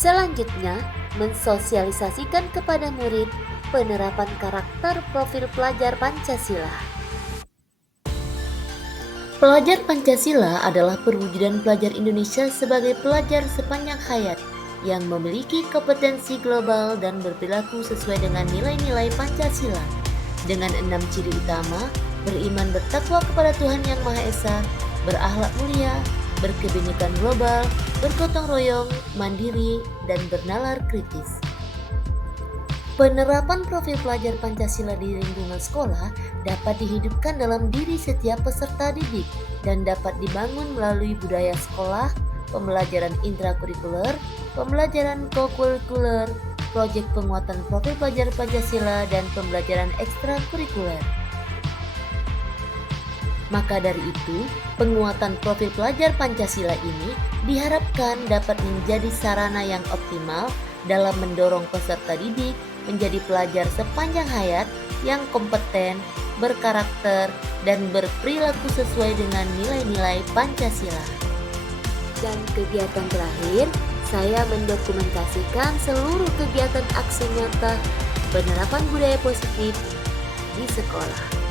Selanjutnya, mensosialisasikan kepada murid penerapan karakter profil pelajar Pancasila. Pelajar Pancasila adalah perwujudan pelajar Indonesia sebagai pelajar sepanjang hayat yang memiliki kompetensi global dan berperilaku sesuai dengan nilai-nilai Pancasila dengan 6 ciri utama: beriman bertakwa kepada Tuhan Yang Maha Esa, berakhlak mulia, berkebinekaan global, bergotong royong, mandiri, dan bernalar kritis. Penerapan profil pelajar Pancasila di lingkungan sekolah dapat dihidupkan dalam diri setiap peserta didik dan dapat dibangun melalui budaya sekolah, pembelajaran intrakurikuler, pembelajaran kokurikuler, proyek penguatan profil pelajar Pancasila, dan pembelajaran ekstrakurikuler. Maka dari itu, penguatan profil pelajar Pancasila ini diharapkan dapat menjadi sarana yang optimal dalam mendorong peserta didik menjadi pelajar sepanjang hayat yang kompeten, berkarakter, dan berperilaku sesuai dengan nilai-nilai Pancasila. Dan kegiatan terakhir, saya mendokumentasikan seluruh kegiatan aksi nyata penerapan budaya positif di sekolah.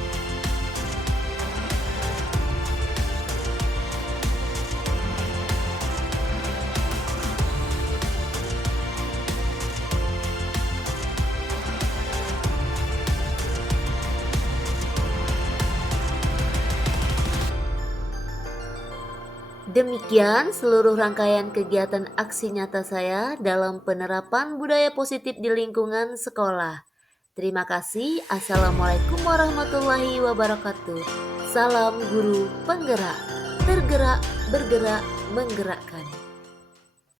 Demikian seluruh rangkaian kegiatan aksi nyata saya dalam penerapan budaya positif di lingkungan sekolah. Terima kasih. Assalamualaikum warahmatullahi wabarakatuh. Salam guru penggerak, tergerak, bergerak, menggerakkan.